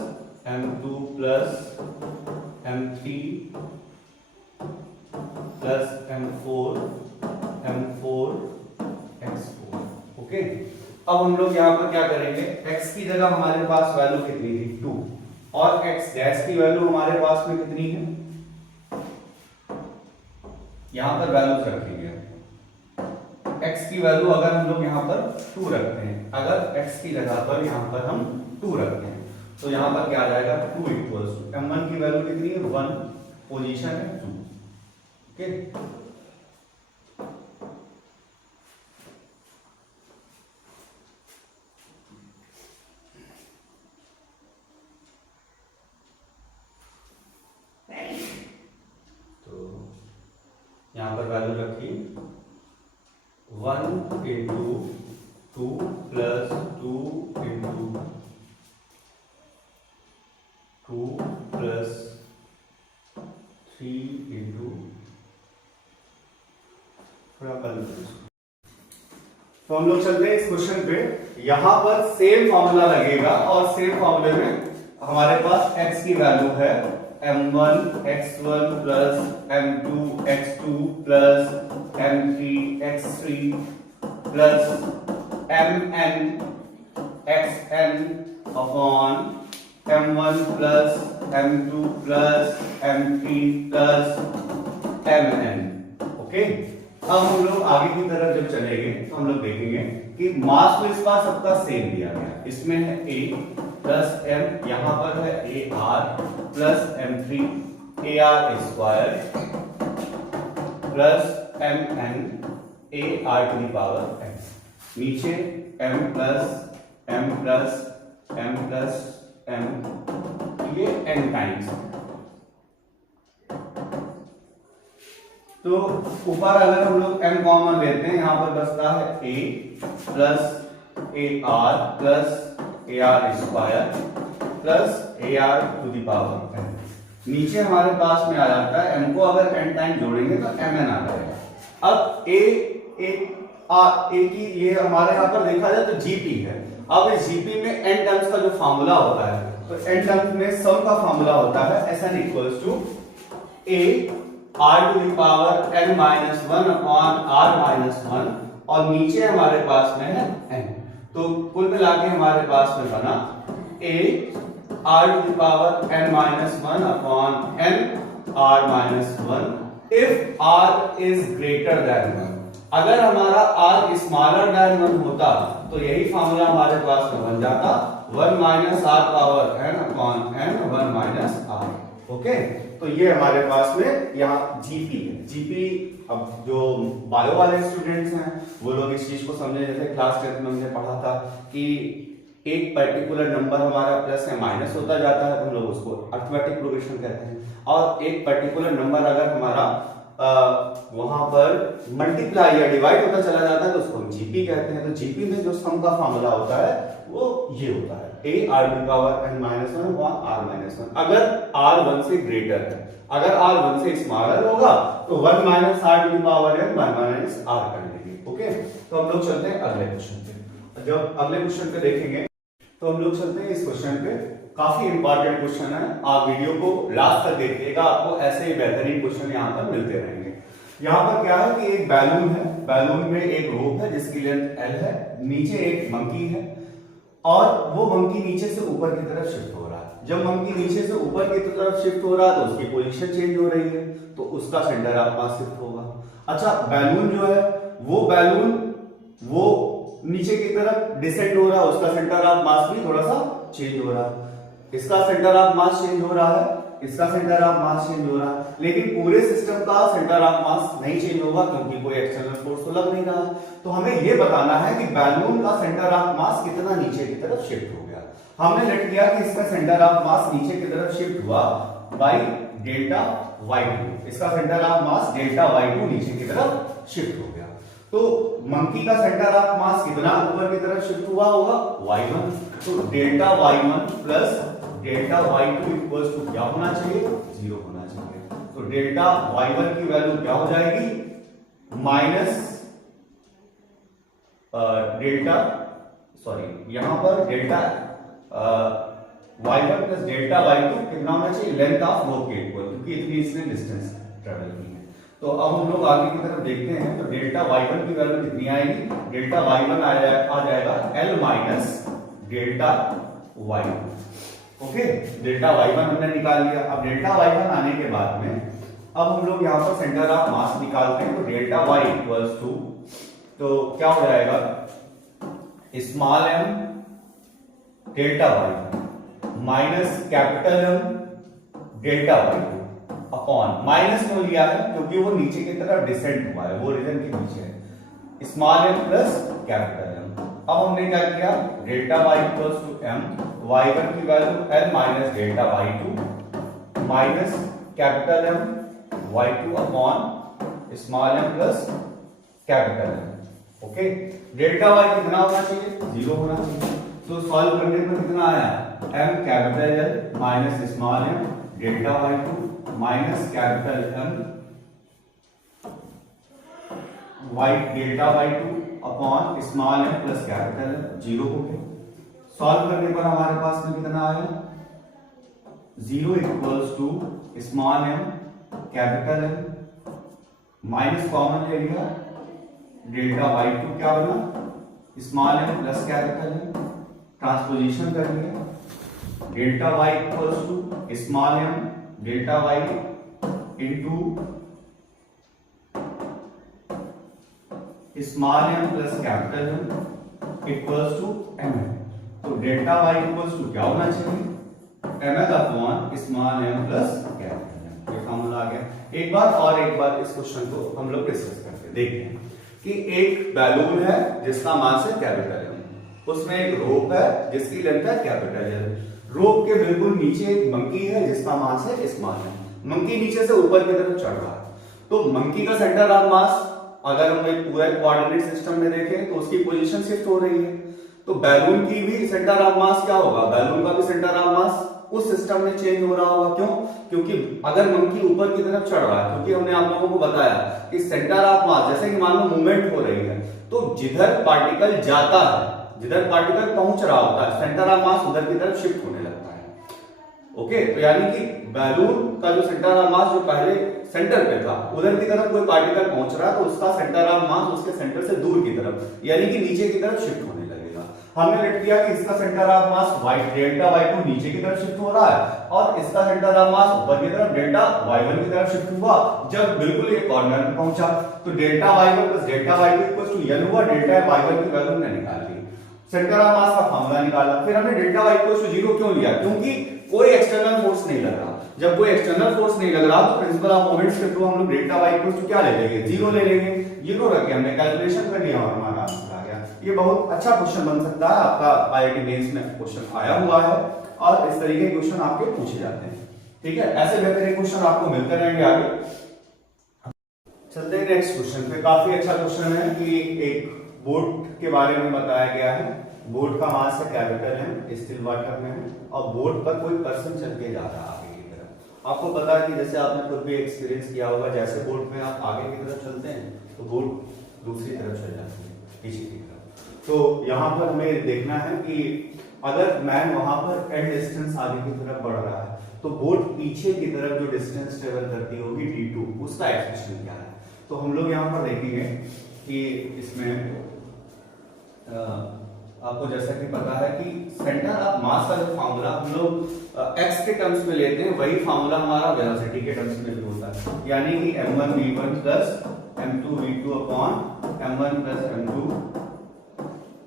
m2 plus m3 plus m4 x4। Okay, अब हम लोग यहाँ पर क्या करेंगे, x की जगह हमारे पास वैल्यू कितनी थी 2 और x डैश की वैल्यू हमारे पास में कितनी है, यहाँ पर वैल्यूज रखेंगे। x की वैल्यू अगर हम लोग यहाँ पर 2 रखते हैं, अगर x की जगह पर यहाँ पर हम 2 रखते हैं तो यहाँ पर क्या आ जाएगा 2 इक्वल्स टू m1 की वैल्यू कितनी है 1, पोजीशन है 2। ओके, यहां पर वैल्यू रखी 1 into 2 plus 2 into 2 plus 3 into, थोड़ा कल। तो हम लोग चलते हैं इस क्वेश्चन पे, यहां पर सेम फॉर्मूला लगेगा और सेम फॉर्मूले में हमारे पास x की वैल्यू है m1 x1 plus m2 x2 plus m3 x3 plus mn xn upon m1 plus m2 plus m3 plus mn। Okay, अब हम लोग आगे की तरफ जब चलेंगे तो हम लोग देखेंगे कि मास तो इस बार सबका सेम दिया गया, इसमें है a प्लस m, यहां पर है a r plus m3 a r square plus m n a r to the power n, नीचे m plus m plus m plus m, ये n टाइम्स। तो ऊपर अगर हम लोग m कॉमन लेते हैं, यहां पर बचता है a plus a r plus a r square plus a r to the power n, नीचे हमारे पास में आ जाता है m को अगर n टाइम जोड़ेंगे तो mn आ जाएगा। अब a की ये हमारे यहाँ पर देखा जाए तो gp है, अब इस gp में n टर्म्स का जो फॉर्मूला होता है, तो n टर्म्स में सम का फॉर्मूला होता है sn equals to a r to the power n minus 1 upon r minus 1, और नीचे हमारे पास में है n, तो कुल मिला के हमारे पास में बना a r to the power n minus 1 upon n r minus 1 if r is greater than 1। अगर हमारा r स्मॉलर देन 1 होता तो यही फॉर्मूला हमारे पास में बन जाता 1 minus r power n upon n 1 minus r। Okay, तो ये हमारे पास में यहाँ जीपी है। जीपी, अब जो बायो वाले स्टूडेंट्स हैं वो लोग इस चीज को समझे, जैसे क्लास 10 में हमने पढ़ा था कि एक पर्टिकुलर नंबर हमारा प्लस या माइनस होता जाता है तो हम लोग उसको अरिथमेटिक प्रोग्रेशन कहते हैं, और एक पर्टिकुलर नंबर अगर हमारा वहां पर मल्टीप्लाई या डिवाइड होता चला जाता है तो उसको हम जीपी कहते हैं। तो जीपी में जो सम का फॉर्मूला होता है वो ये होता है a r to the power n minus 1 upon r minus 1, अगर r 1 से ग्रेटर है, अगर r 1 से स्मॉलर होगा तो 1 minus r to the power n 1 minus r कर देंगे। ओके, तो हम लोग चलते हैं अगले क्वेश्चन पे। जब अगले क्वेश्चन पे देखेंगे तो हम लोग चलते हैं इस क्वेश्चन पे, काफी इंपॉर्टेंट क्वेश्चन है, आप वीडियो को लास्ट तक देखिएगा, आपको ऐसे ही बेहतरीन क्वेश्चन यहाँ पर मिलते रहेंगे। यहाँ पर क्या है कि एक बैलून है, बैलून में एक रोप है जिसकी लेंथ l है, नीचे एक मंकी है और वो मंकी नीचे से ऊपर की तरफ शिफ्ट हो रहा है। जब मंकी नीचे से ऊपर की तरफ शिफ्ट हो रहा है तो उसकी पोजीशन चेंज हो रही है, तो उसका सेंटर ऑफ मास शिफ्ट होगा। अच्छा, बैलून जो है वो बैलून वो नीचे की तरफ डिसेंड हो रहा है, उसका सेंटर ऑफ मास भी थोड़ा सा चेंज हो रहा है। इसका सेंटर ऑफ मास चेंज हो रहा है इसका सेंटर ऑफ मास चेंज हो रहा है, लेकिन पूरे सिस्टम का सेंटर ऑफ मास नहीं चेंज होगा क्योंकि कोई एक्सटर्नल फोर्स तो लग नहीं रहा। तो हमें ये बताना है कि बैलून का सेंटर ऑफ मास कितना नीचे की तरफ शिफ्ट हो गया। हमने लेट किया कि इसका सेंटर ऑफ मास नीचे की तरफ शिफ्ट हुआ बाय डेल्टा y2, इसका centre of mass delta y2 नीचे की तरफ शिफ्ट हो गया। तो मंकी का सेंटर ऑफ मास कितना ऊपर की तरफ शिफ्ट हुआ होगा, y1। तो delta y1 plus delta y2 equals to क्या होना चाहिए, 0 होना चाहिए। तो डेल्टा y1 की वैल्यू क्या हो जाएगी, माइनस डेल्टा, सॉरी यहां पर delta y1 plus delta y2 कितना होना चाहिए, लेंथ ऑफ रोप के इक्वल, क्योंकि इतनी इसने डिस्टेंस ट्रेवल की है। तो अब हम लोग आगे की तरफ देखते हैं। तो डेल्टा y1 की वैल्यू कितनी आएगी, डेल्टा y1 आ जाएगा L minus delta y2। Okay, delta y1 हमने निकाल लिया। अब डेल्टा y1 आने के बाद में अब हम लोग यहाँ पर सेंटर ऑफ मास निकालते हैं। तो डेल्टा y इक्वल्स टू, तो क्या हो जाएगा, small m delta y minus capital M delta y2 upon, minus क्यों लिया है, क्योंकि वो नीचे की तरफ डिसेंट हुआ है, वो रीजन के नीचे है, small m plus capital M। अब हमने क्या किया, delta y equals to m, y1 की value L minus delta y2 minus capital M y2 upon small m plus capital M। Okay, delta y कितना होना चाहिए, 0 होना चाहिए। तो सॉल्व करने पर कितना आया, m capital L minus small m delta y2 minus capital M y delta y2 upon small m plus capital M, 0 हो गया। सॉल्व करने पर हमारे पास में कितना आया, 0 equals to small m capital M minus common ले लिया, डेल्टा y2 क्या बना, small m plus capital M, transposition कर लिया, delta y equals to small m delta y into small m plus capital M equals to m। तो delta y equals to क्या होना चाहिए, ml upon small m plus capital M। ये formula आ गया। एक बार इस क्वेश्चन को हम लोग डिस्कस करते हैं। देखते हैं कि एक बैलून है जिसका मास है कैपिटल M, उसमें एक रोप है जिसकी लेंथ है कैपिटल L। रोप के बिल्कुल नीचे एक मंकी है जिसका मास है स्मॉल m। मंकी नीचे से ऊपर की तरफ चढ़ रहा है। तो मंकी का सेंटर ऑफ मास अगर हम एक पूरा कोऑर्डिनेट सिस्टम में देखें तो उसकी पोजीशन शिफ्ट हो रही है। तो बैलून की भी सेंटर ऑफ मास क्या होगा, बैलून का भी सेंटर ऑफ मास उस सिस्टम में चेंज हो रहा होगा। क्यों, क्योंकि अगर मंकी ऊपर की तरफ चढ़ रहा है, क्योंकि हमने आप लोगों को बताया कि सेंटर ऑफ मास, जैसे कि मान लो मूवमेंट हो रही है, तो जिधर पार्टिकल जाता है, जिधर पार्टिकल पहुंच रहा होता है, सेंटर ऑफ मास उधर की तरफ शिफ्ट होने लगता है। ओके, तो यानी कि बैलून का जो सेंटर ऑफ मास जो पहले सेंटर पे था, उधर की तरफ कोई पार्टिकल पहुंच रहा है तो उसका सेंटर ऑफ मास उसके सेंटर से दूर की तरफ, यानी कि नीचे की तरफ शिफ्ट होने लगेगा। हमने लेट किया कि इसका centre of mass delta y2 नीचे की तरफ शिफ्ट हो रहा है और इसका सेंटर ऑफ मास ऊपर की तरफ डेल्टा y1 की तरफ शिफ्ट हुआ। जब बिल्कुल एक कॉर्नर पे पहुंचा तो delta y1 plus delta y2 equals to L हुआ। डेल्टा y1 की वैल्यू हमने निकाल ली, सेंटर ऑफ मास का फार्मूला निकाला। फिर हमने डेल्टा y इक्वल्स टू 0 क्यों लिया, क्योंकि कोई एक्सटर्नल फोर्स नहीं लग रहा। जब कोई एक्सटर्नल फोर्स नहीं लग रहा तो प्रिंसिपल ऑफ मोमेंट्स के थ्रू हम लोग डेल्टा y इक्वल्स टू क्या ले लेंगे, 0 ले लेंगे। 0 रख के हमने कैलकुलेशन कर लिया और हमारा आंसर आ गया। ये बहुत अच्छा क्वेश्चन बन सकता है, आपका आईआईटी मेंस में क्वेश्चन आया हुआ है और इस तरीके के क्वेश्चन आपके पूछे जाते हैं। ठीक है, ऐसे बेहतरीन क्वेश्चन आपको मिलते रहेंगे आगे। चलते हैं नेक्स्ट क्वेश्चन पे। काफी अच्छा क्वेश्चन है कि एक बोट के बारे में बताया गया है। बोट का मास है कैपिटल M, स्टिल वाटर में है और बोट पर कोई पर्सन चल के जा रहा है आगे की तरफ। आपको पता है कि जैसे आपने खुद भी एक्सपीरियंस किया होगा, जैसे बोट में आप आगे की तरफ चलते हैं तो बोट दूसरी तरफ चल जाती है, पीछे की तरफ। तो यहाँ पर हमें देखना है कि अगर मैन वहां पर एंड डिस्टेंस आगे की तरफ बढ़ रहा है तो बोट पीछे की तरफ जो डिस्टेंस ट्रेवल करती होगी d2, उसका एक्सप्रेशन क्या है। तो हम लोग यहाँ पर देखेंगे कि इसमें आपको जैसा कि पता है कि सेंटर ऑफ मास का जो फार्मूला हम लोग x के टर्म्स में लेते हैं, वही फार्मूला हमारा वेलोसिटी के टर्म्स में भी होता है। यानी कि m1 v1 plus m2 v2 upon m1 plus m2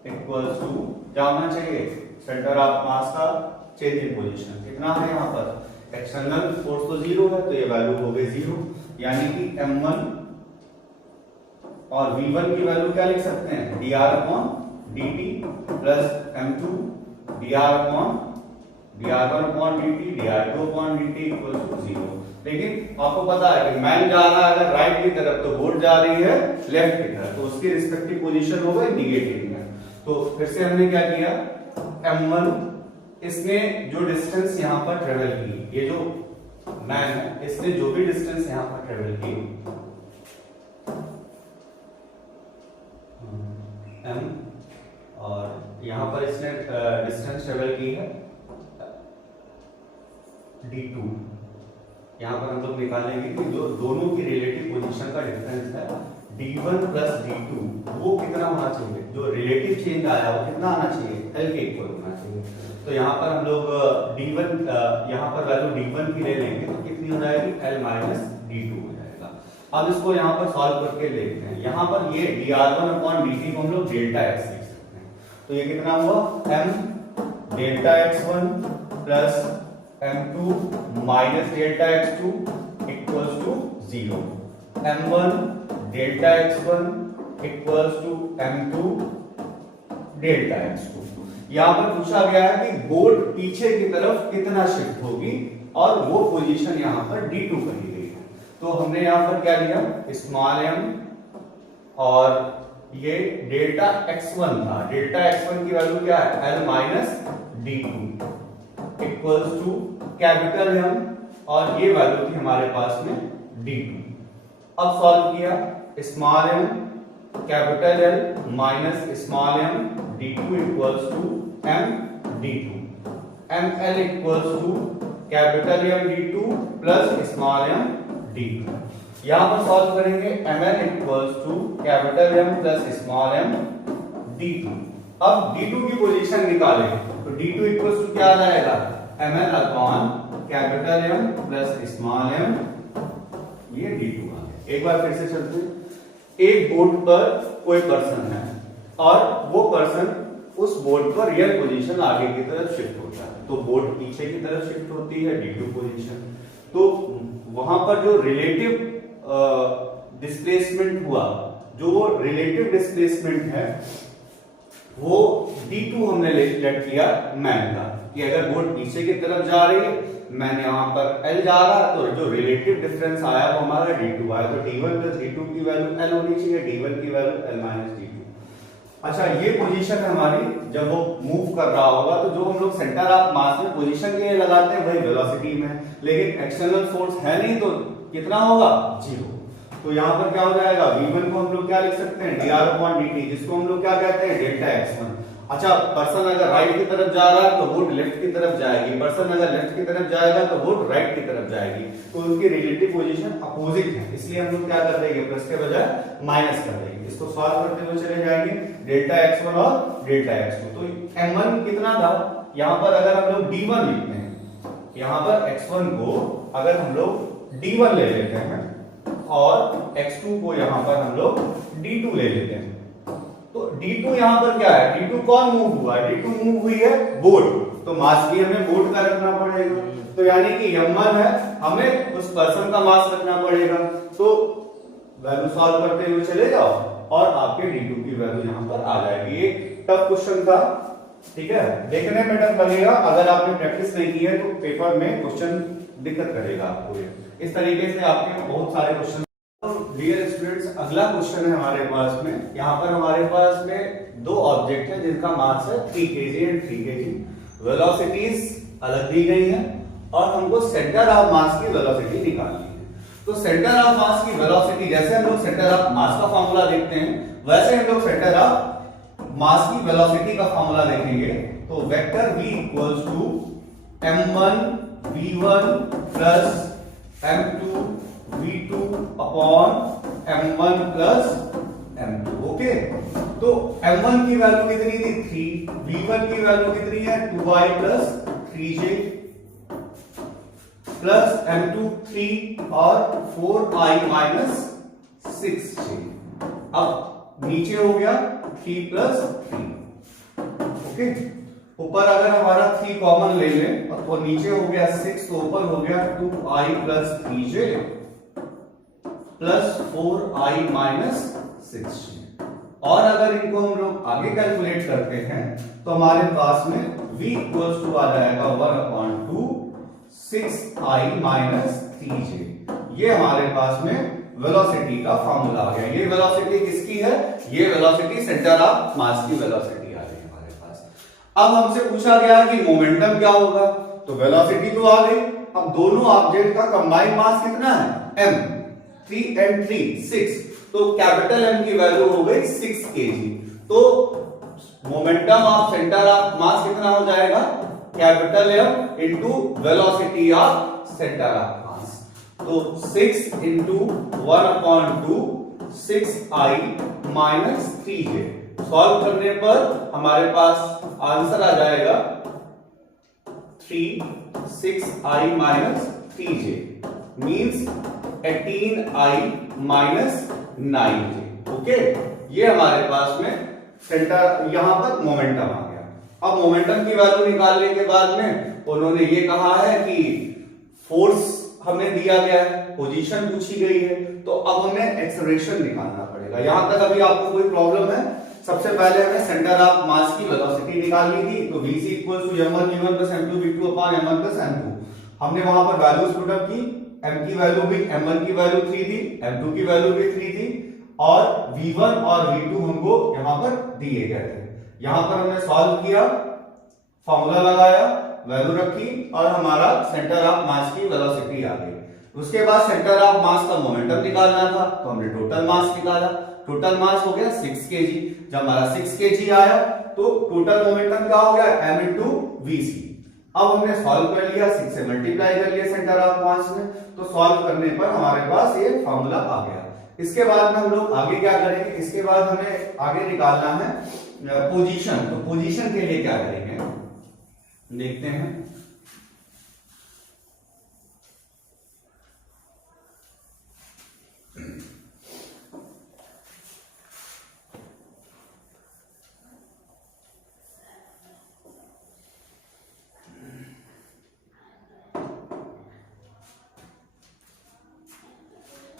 equals to क्या होना चाहिए, सेंटर ऑफ मास का चेंज इन पोजीशन कितना है यहाँ पर एक्सटर्नल फोर्स तो जीरो है, तो ये वैल्यू हो गई जीरो, यानी कि m1 और v1 की वैल्यू क्या लिख सकते हैं, dr/dt plus m2 dr/dt dr2/dt equal to zero. लेकिन आपको पता है कि मैन जा रहा है अगर राइट की तरफ तो बोट जा रही है लेफ्ट की तरफ, तो उसकी रिस्पेक्टिव पोजीशन हो गई निगेटिव में। तो फिर से हमने क्या किया, m1 इसने जो डिस्टेंस यहां पर ट्रेवल की, ये जो मैन है इसने जो भी डिस्टेंस यहां पर ट्रेवल की m, और यहां पर इसने डिस्टेंस ट्रेवल की है d2। यहां पर हम लोग निकालेंगे कि जो दोनों की रिलेटिव पोजीशन का डिफरेंस है d1 प्लस d2 वो कितना होना चाहिए, जो रिलेटिव चेंज आया वो कितना आना चाहिए, l के इक्वल होना चाहिए। तो यहाँ पर हम लोग d1 यहाँ पर वैल्यू d1 की ले लेंगे तो कितनी हो जाएगी, l माइनस d2 हो जाएगा। अब इसको यहाँ पर सॉल्व करके देखते हैं। यहाँ पर ये dr1/dt को हम लोग डेल्टा x लिख सकते हैं, तो ये कितना हुआ, m delta x1 plus m2 minus delta x2 equals to zero, m1 delta x1 equals to m2 delta x2। यहां पर पूछा गया है कि बोट पीछे की तरफ कितना शिफ्ट होगी और वो पोजीशन यहां पर d2 कही गई है। तो हमने यहां पर क्या लिया, स्मॉल m और ये डेल्टा x1 था, डेल्टा x1 की वैल्यू क्या है, l minus d2 equals to capital M और ये वैल्यू थी हमारे पास में d2। अब सॉल्व किया, small m capital L minus small m d2 equals to m d2, ml equals to capital M d2 plus small m d2। यहां पर सॉल्व करेंगे, ml equals to capital M plus small m d2। अब d2 की position निकालें तो d2 equals to क्या आ जाएगा, ml upon capital M plus small m, ये d2 आ गया। एक बार फिर से चलते हैं, एक बोट पर कोई पर्सन है और वो पर्सन उस बोट पर रियल पोजीशन आगे की तरफ शिफ्ट होता है, तो बोट पीछे की तरफ शिफ्ट होती है d2 पोजीशन। तो वहां पर जो रिलेटिव डिस्प्लेसमेंट हुआ, जो रिलेटिव डिस्प्लेसमेंट है वो d2 हमने लेट किया मैन का, कि अगर बोट पीछे की तरफ जा रही है, मैंने यहां पर L जा रहा है, तो जो रिलेटिव डिफरेंस आया वो हमारा d2 आया, तो d1 प्लस d2 की वैल्यू L होनी चाहिए, d1 की वैल्यू L माइनस d2। अच्छा, ये पोजीशन है हमारी, जब वो मूव कर रहा होगा तो जो हम लोग सेंटर ऑफ मास में पोजीशन के लिए लगाते हैं वही वेलोसिटी में, लेकिन एक्सटर्नल फोर्स है नहीं तो कितना होगा, जीरो। तो यहाँ पर क्या हो जाएगा, v1 को हम लोग क्या लिख सकते हैं, dr/dt, जिसको हम लोग क्या कहते हैं, डेल्टा x1। अच्छा, पर्सन अगर राइट की तरफ जा रहा है तो बोट लेफ्ट की तरफ जाएगी, पर्सन अगर लेफ्ट की तरफ जाएगा तो बोट राइट की तरफ जाएगी, तो उनकी रिलेटिव पोजीशन अपोजिट है, इसलिए हम लोग क्या कर देंगे, प्लस के बजाय माइनस कर देंगे। इसको सॉल्व करते हुए चले जाएंगे, डेल्टा x1 और डेल्टा x2। तो m1 कितना था, यहाँ पर अगर हम लोग d1 लिखते हैं, यहाँ पर x1 को अगर हम लोग d1 ले लेते हैं और x2 को यहाँ पर हम लोग d2 ले लेते हैं, तो d2 यहाँ पर क्या है, d2 कौन मूव हुआ है, d2 मूव हुई है बोट, तो मास भी हमें बोट का रखना पड़ेगा, तो यानी कि m1 है, हमें उस पर्सन का मास रखना पड़ेगा। तो वैल्यू सॉल्व करते हुए चले जाओ और आपके d2 की वैल्यू यहाँ पर आ जाएगी। ये टफ क्वेश्चन था, ठीक है, देखने में टफ लगेगा, अगर आपने प्रैक्टिस नहीं की है तो पेपर में क्वेश्चन दिक्कत करेगा आपको। इस तरीके से आपके बहुत सारे क्वेश्चन। डियर स्टूडेंट्स, अगला क्वेश्चन है हमारे पास में, यहाँ पर हमारे पास में दो ऑब्जेक्ट है जिनका मास है 3 kg एंड 3 kg, वेलोसिटीज अलग दी गई है और हमको सेंटर ऑफ मास की वेलोसिटी निकालनी है। तो सेंटर ऑफ मास की वेलोसिटी, जैसे हम लोग सेंटर ऑफ मास का फॉर्मूला देखते हैं वैसे हम लोग सेंटर ऑफ मास की वेलोसिटी का फॉर्मूला देखेंगे। तो vector v equals to m1 v1 plus m2 v2 upon m1 plus m2। Okay, तो m1 की वैल्यू कितनी थी 3, v1 की वैल्यू कितनी है 2i plus 3j plus m2 3 और 4i माइनस 6j। अब नीचे हो गया 3 प्लस 3। ओके, ऊपर अगर हमारा 3 कॉमन ले लें तो नीचे हो गया 6, तो ऊपर हो गया 2i plus 3j plus 4i minus 6j। और अगर इनको हम लोग आगे कैलकुलेट करते हैं तो हमारे पास में v इक्वल्स टू आ जाएगा 1/2 6i माइनस 3j। ये हमारे पास में वेलोसिटी का फॉर्मूला आ गया। ये वेलोसिटी किसकी है? ये वेलोसिटी सेंटर ऑफ मास की वेलोसिटी आ गई हमारे पास। अब हमसे पूछा गया कि मोमेंटम क्या होगा, तो वेलोसिटी तो आ गई। अब दोनों ऑब्जेक्ट का कंबाइंड मास कितना है? m, 3 and 3 6, तो कैपिटल M की वैल्यू हो गई 6 kg। तो मोमेंटम ऑफ सेंटर ऑफ मास कितना हो जाएगा? Capital M into velocity of centre of मास। तो 6 into 1/2 6i minus 3j। Solve करने पर हमारे पास आंसर आ जाएगा 6i minus 3j means 18i minus 9j। Okay, ये हमारे पास में सेंटर यहां पर मोमेंटम आ गया। अब मोमेंटम की वैल्यू निकालने के बाद में उन्होंने ये कहा है कि फोर्स हमें दिया गया है, पोजीशन पूछी गई है, तो अब हमें एक्सेलरेशन निकालना पड़ेगा। यहां तक अभी आपको कोई प्रॉब्लम है? सबसे पहले हमें सेंटर ऑफ मास की वेलोसिटी निकालनी थी, तो vc equals to m1 v1 plus m2 v2 upon m1 plus m2। हमने वहां पर वैल्यूज पुट अप की। m की वैल्यू भी m1 की वैल्यू 3 थी, m2 की वैल्यू भी 3 थी और v1 और v2 हमको यहां पर दिए गए थे। यहां पर हमने सॉल्व किया, फॉर्मूला लगाया, वैल्यू रखी और हमारा सेंटर ऑफ मास की वेलोसिटी आ गई। उसके बाद सेंटर ऑफ मास का मोमेंटम निकालना था, तो हमने टोटल मास निकाला। टोटल मास हो गया 6 kg। जब हमारा 6 kg आया तो टोटल मोमेंटम क्या हो गया? m into vc। अब हमने सॉल्व कर लिया, 6 से मल्टीप्लाई कर लिया सेंटर ऑफ मास में, तो सॉल्व करने पर हमारे पास ये फॉर्मूला आ गया। इसके बाद में हम लोग आगे क्या करेंगे? इसके बाद हमें आगे निकालना है पोजीशन। तो पोजीशन के लिए क्या करेंगे देखते हैं।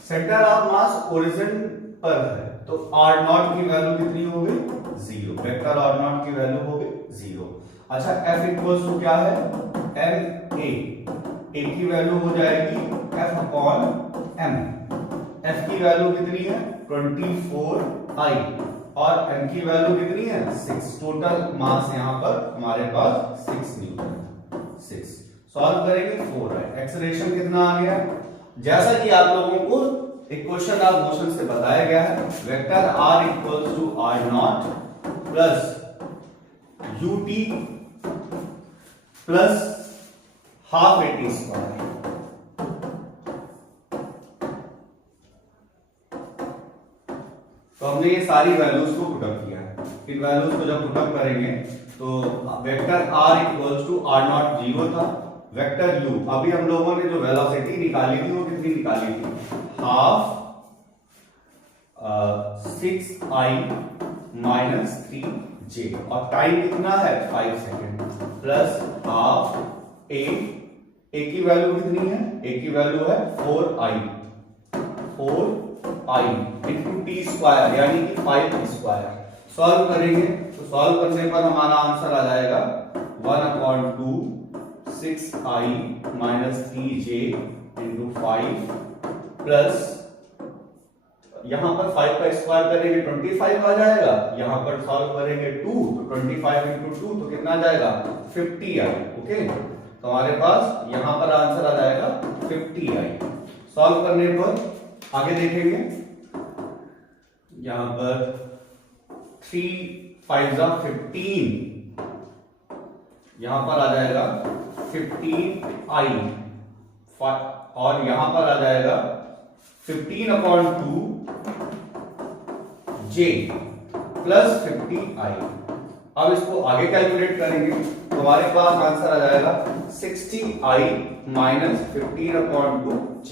सेंटर ऑफ मास ओरिजिन पर है, तो r नॉट की वैल्यू कितनी हो गई? 0। वेक्टर r नॉट की वैल्यू हो गई 0। अच्छा, f इक्वल्स टू क्या है? ma। a की वैल्यू हो जाएगी f अपॉन m। f की वैल्यू कितनी है? 24i और m की वैल्यू कितनी है? 6। टोटल मास यहां पर हमारे पास 6 न्यूटन। 6 सॉल्व करेंगे 4i। एक्सेलरेशन कितना आ गया? जैसा कि आप लोगों को इक्वेशन ऑफ मोशन से बताया गया है, vector r equals to r not plus ut plus half at square. तो हमने ये सारी वैल्यूज को पुटअप किया है। इन वैल्यूज को जब पुटअप करेंगे तो vector r equals to r not 0 था। वेक्टर u, अभी हम लोगों ने जो वेलोसिटी निकाली थी वो कितनी निकाली थी? हाफ 6i माइनस 3j और टाइम कितना है? 5 सेकेंड प्लस हाफ a की वैल्यू कितनी है? a की वैल्यू है 4i इंटू टी स्क्वायर यानी कि 5 स्क्वायर। सॉल्व करेंगे तो सॉल्व करने पर हमारा आंसर आ जाएगा 1/2 6i minus 3j into 5 plus यहां पर 5 का स्क्वायर करेंगे 25 आ जाएगा। यहां पर सॉल्व करेंगे 2 तो 25 इंटू 2 तो कितना आ जाएगा? 50i। ओके, तो हमारे पास यहां पर आंसर आ जाएगा 50i। सॉल्व करने पर आगे देखेंगे, यहां पर 3 5 15, यहां पर आ जाएगा 15i और यहां पर आ जाएगा 15/2 j प्लस 50i। अब इसको आगे कैलकुलेट करेंगे तो हमारे पास आंसर आ जाएगा 60i माइनस 15/2 j।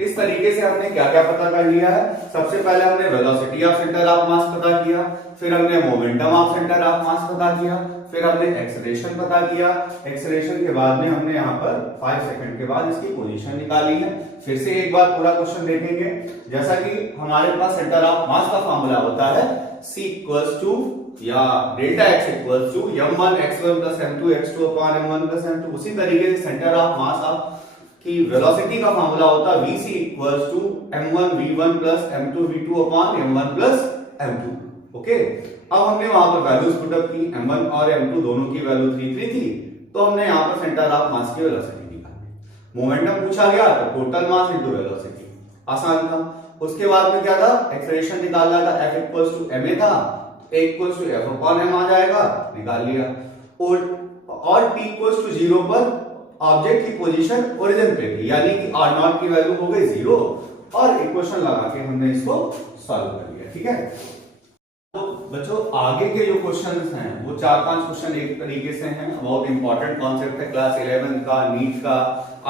इस तरीके से हमने क्या क्या पता कर लिया है? सबसे पहले हमने वेलोसिटी ऑफ सेंटर ऑफ मास पता किया, फिर हमने मोमेंटम ऑफ सेंटर ऑफ मास पता किया, फिर हमने एक्सेलरेशन पता किया, एक्सेलरेशन के बाद में हमने यहाँ पर 5 सेकंड के बाद इसकी पोजीशन निकाली है। फिर से एक बार पूरा क्वेश्चन देखेंगे। जैसा कि हमारे पास सेंटर ऑफ मास का फॉर्मूला होता है C इक्वल्स टू या delta x equals to m1 x1 plus m2 x2 upon m1 plus m2। उसी तरीके से सेंटर ऑफ मास की वेलोसिटी का फॉर्मूला होता है vc equals to m1 v1 plus m2 v2 upon m1 plus m2। Okay, अब हमने वहां पर वैल्यूज पुट अप की, m1 और m2 दोनों की वैल्यू 3 3 थी, तो हमने यहाँ पर सेंटर ऑफ मास की वेलोसिटी निकाली। मोमेंटम पूछा गया तो टोटल मास इनटू वेलोसिटी, आसान था। उसके बाद में क्या था, एक्सेलरेशन निकालना था, f इक्वल्स टू ma था, a equals to f upon m आ जाएगा, निकाल लिया। और t इक्वल्स टू 0 पर ऑब्जेक्ट की पोजीशन ओरिजिन पे थी, यानी कि r0 की वैल्यू हो गई 0 और इक्वेशन लगा के हमने इसको सॉल्व कर लिया। ठीक है, तो बच्चों आगे के जो क्वेश्चंस हैं वो 4-5 क्वेश्चन एक तरीके से हैं, बहुत इंपॉर्टेंट कॉन्सेप्ट है क्लास 11 का, नीट का,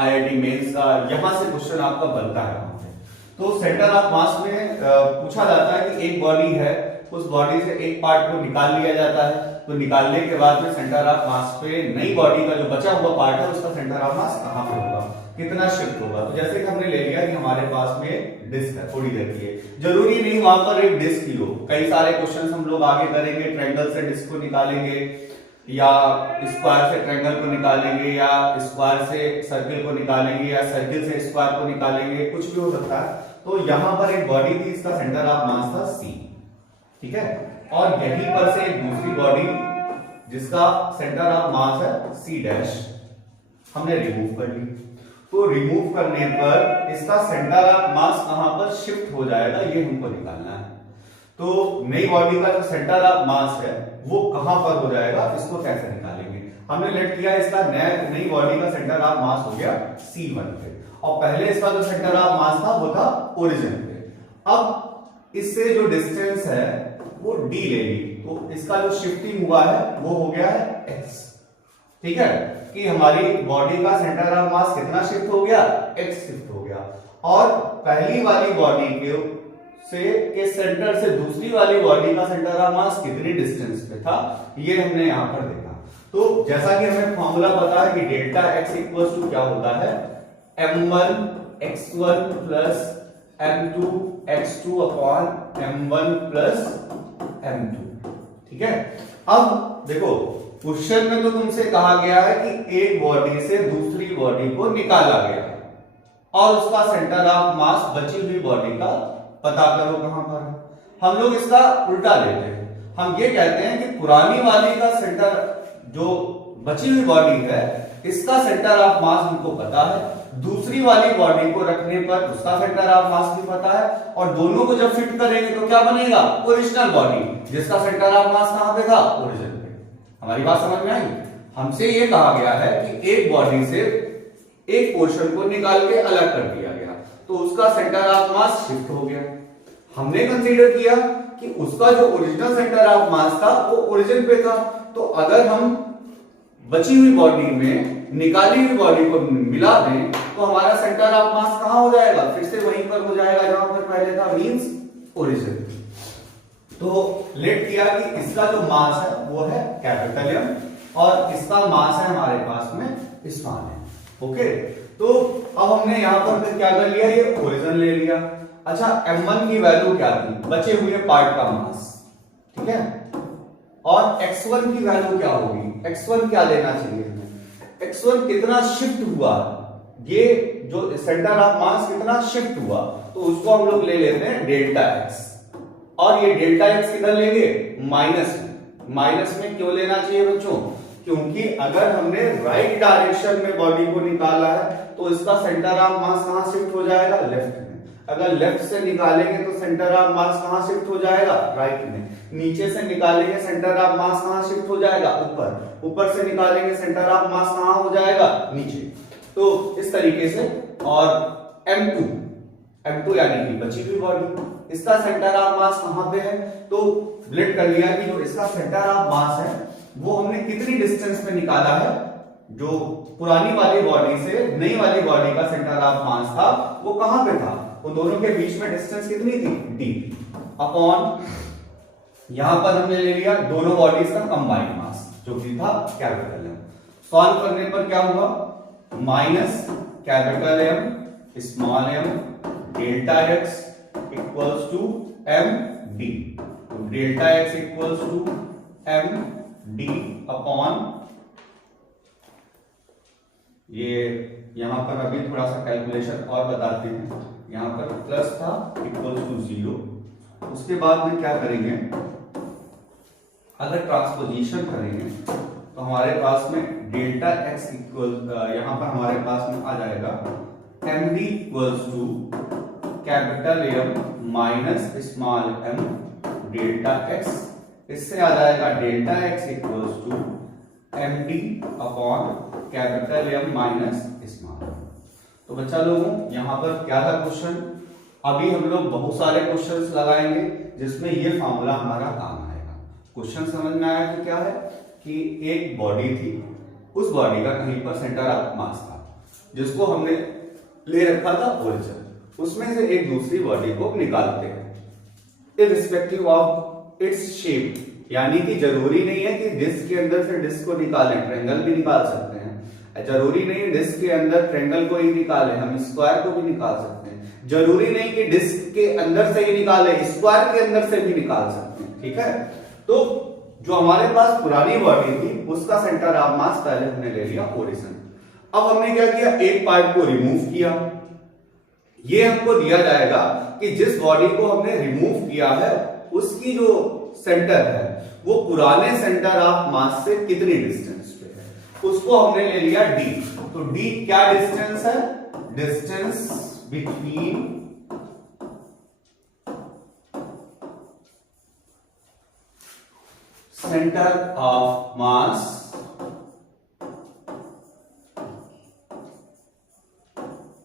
IIT मेंस का, यहां से क्वेश्चन आपका बनता है। तो सेंटर ऑफ मास में पूछा जाता है कि एक बॉडी है, उस बॉडी से एक पार्ट को निकाल लिया जाता है, तो निकालने के बाद में सेंटर ऑफ मास पे नई बॉडी का जो बचा हुआ पार्ट है उसका सेंटर ऑफ मास कहां पे होगा, कितना शिफ्ट होगा। तो जैसे कि हमने ले लिया कि हमारे पास में डिस्क है, थोड़ी रहती है, जरूरी नहीं वहां पर एक डिस्क ही हो, कई सारे क्वेश्चन हम लोग आगे करेंगे, ट्रायंगल से डिस्क को निकालेंगे या स्क्वायर से ट्रायंगल को निकालेंगे या स्क्वायर से सर्किल को निकालेंगे या सर्किल से स्क्वायर को निकालेंगे, कुछ भी हो सकता है। तो यहां पर एक बॉडी थी, इसका सेंटर ऑफ मास था C, ठीक है, और यहीं पर से एक दूसरी बॉडी जिसका सेंटर ऑफ मास है C डैश, हमने रिमूव कर ली। तो रिमूव करने पर इसका सेंटर ऑफ मास कहां पर शिफ्ट हो जाएगा, ये हमको निकालना है। तो नई बॉडी का जो सेंटर ऑफ मास है वो कहां पर हो जाएगा, इसको कैसे निकालेंगे। हमने लेट किया इसका नई बॉडी का सेंटर ऑफ मास हो गया C1 पे, और पहले इसका जो सेंटर ऑफ मास था वो था ओरिजिन पे। अब इससे जो डिस्टेंस है वो d ले ली, तो इसका जो शिफ्टिंग हुआ है वो हो गया है x। ठीक है, कि हमारी बॉडी का सेंटर ऑफ मास कितना शिफ्ट हो गया, x शिफ्ट हो गया। और पहली वाली बॉडी के सेंटर से दूसरी वाली बॉडी का सेंटर ऑफ मास कितनी डिस्टेंस पे था, ये हमने यहां पर देखा। तो जैसा कि हमें फॉर्मूला पता है कि डेल्टा x इक्वल्स टू क्या होता है, m1 x1 plus m2 x2 upon m1 plus m2। ठीक है, अब देखो क्वेश्चन में तो तुमसे कहा गया है कि एक बॉडी से दूसरी बॉडी को निकाला गया है और उसका सेंटर ऑफ मास बची हुई बॉडी का पता करो कहां पर है। हम लोग इसका उल्टा लेते हैं, हम ये कहते हैं कि पुरानी वाली का सेंटर, जो बची हुई बॉडी है, इसका सेंटर ऑफ मास हमको पता है, दूसरी वाली बॉडी को रखने पर उसका सेंटर ऑफ मास भी पता है, और दोनों को जब फिट करेंगे तो क्या बनेगा, ओरिजिनल बॉडी, जिसका सेंटर ऑफ मास कहां पे था, ओरिजिन पे। हमारी बात समझ में आई। हमसे ये कहा गया है कि एक बॉडी से एक पोर्शन को निकाल के अलग कर दिया गया, तो उसका सेंटर ऑफ मास शिफ्ट हो गया। हमने कंसीडर किया कि उसका जो ओरिजिनल सेंटर ऑफ मास था वो ओरिजिन पे था, तो अगर हम बची हुई बॉडी में निकाली हुई बॉडी को मिला दें तो हमारा सेंटर ऑफ मास कहां हो जाएगा, फिर से वहीं पर हो जाएगा जहां पर पहले था, मींस ओरिजिन। तो लेट किया कि इसका जो मास है वो है कैपिटल M और इसका मास है हमारे पास में स्मॉल m। ओके, तो अब हमने यहां पर क्या कर लिया, ये ओरिजिन ले लिया। अच्छा, m1 की वैल्यू क्या थी, बचे हुए पार्ट का मास, ठीक है, और x1 की वैल्यू क्या होगी, x1 क्या लेना चाहिए हमें, x1 कितना शिफ्ट हुआ, ये जो सेंटर ऑफ मास कितना शिफ्ट हुआ, तो उसको हम लोग ले लेते हैं डेल्टा x। और ये डेल्टा x किधर लेंगे, माइनस में क्यों लेना चाहिए बच्चों, क्योंकि अगर हमने राइट डायरेक्शन में बॉडी को निकाला है तो इसका सेंटर ऑफ मास कहां शिफ्ट हो जाएगा, लेफ्ट में। अगर लेफ्ट से निकालेंगे तो सेंटर ऑफ मास कहां शिफ्ट हो जाएगा, राइट में। नीचे से निकालेंगे सेंटर ऑफ मास कहां शिफ्ट हो जाएगा, ऊपर से निकालेंगे सेंटर ऑफ मास कहां हो जाएगा, नीचे। तो इस तरीके से, और m2 यानी कि बची हुई बॉडी, इसका सेंटर ऑफ मास कहां पे है, तो लेट कर लिया कि जो इसका सेंटर ऑफ मास है वो हमने कितनी डिस्टेंस पे निकाला है, जो पुरानी वाली बॉडी से नई वाली बॉडी का सेंटर ऑफ मास था वो कहां पे था, वो दोनों के बीच में डिस्टेंस कितनी थी, d अपॉन, यहां पर हमने ले लिया दोनों बॉडीज का कंबाइंड मास, जो कि था कैपिटल एम। सॉल्व करने पर क्या हुआ, minus capital M small M delta x equals to M D. तो delta x equals to M D upon, ये यहां पर अभी थोड़ा सा कैलकुलेशन और बताते हैं। यहां पर प्लस था इक्वल्स टू 0, उसके बाद में क्या करेंगे, अगर ट्रांसपोजिशन करेंगे तो हमारे पास में डेल्टा एक्स इक्वल, यहां पर हमारे पास में आ जाएगा m d equals to capital M minus small M delta x. इससे आ जाएगा delta x equals to M D upon capital M minus small. तो बच्चा लोगों यहां पर क्या था क्वेश्चन, अभी हम लोग बहुत सारे क्वेश्चंस लगाएंगे जिसमें ये फॉर्मूला हमारा काम आएगा। क्वेश्चन समझ में आया कि क्या है कि एक बॉडी थी, उस बॉडी का कहीं पर सेंटर ऑफ मास था जिसको हमने ले रखा था ओरिजिन, उसमें से एक दूसरी बॉडी को निकालते हैं इर्रिस्पेक्टिव ऑफ इट्स शेप। यानी कि जरूरी नहीं है कि डिस्क के अंदर से डिस्क को निकालें, ट्रायंगल भी निकाल सकते हैं। जरूरी नहीं डिस्क के अंदर ट्रायंगल को ही निकालें, हम स्क्वायर को भी निकाल सकते हैं। जरूरी नहीं कि डिस्क के अंदर से ही निकालें, स्क्वायर के अंदर से भी निकाल सकते हैं। ठीक है, तो जो हमारे पास पुरानी बॉडी थी उसका सेंटर ऑफ मास पहले हमने ले लिया ओरिजिन। अब हमने क्या किया, एक पार्ट को रिमूव किया। ये हमको दिया जाएगा कि जिस बॉडी को हमने रिमूव किया है उसकी जो सेंटर है वो पुराने सेंटर ऑफ मास से कितनी डिस्टेंस पे है, उसको हमने ले लिया डी। तो डी क्या डिस्टेंस है, distance between centre of mass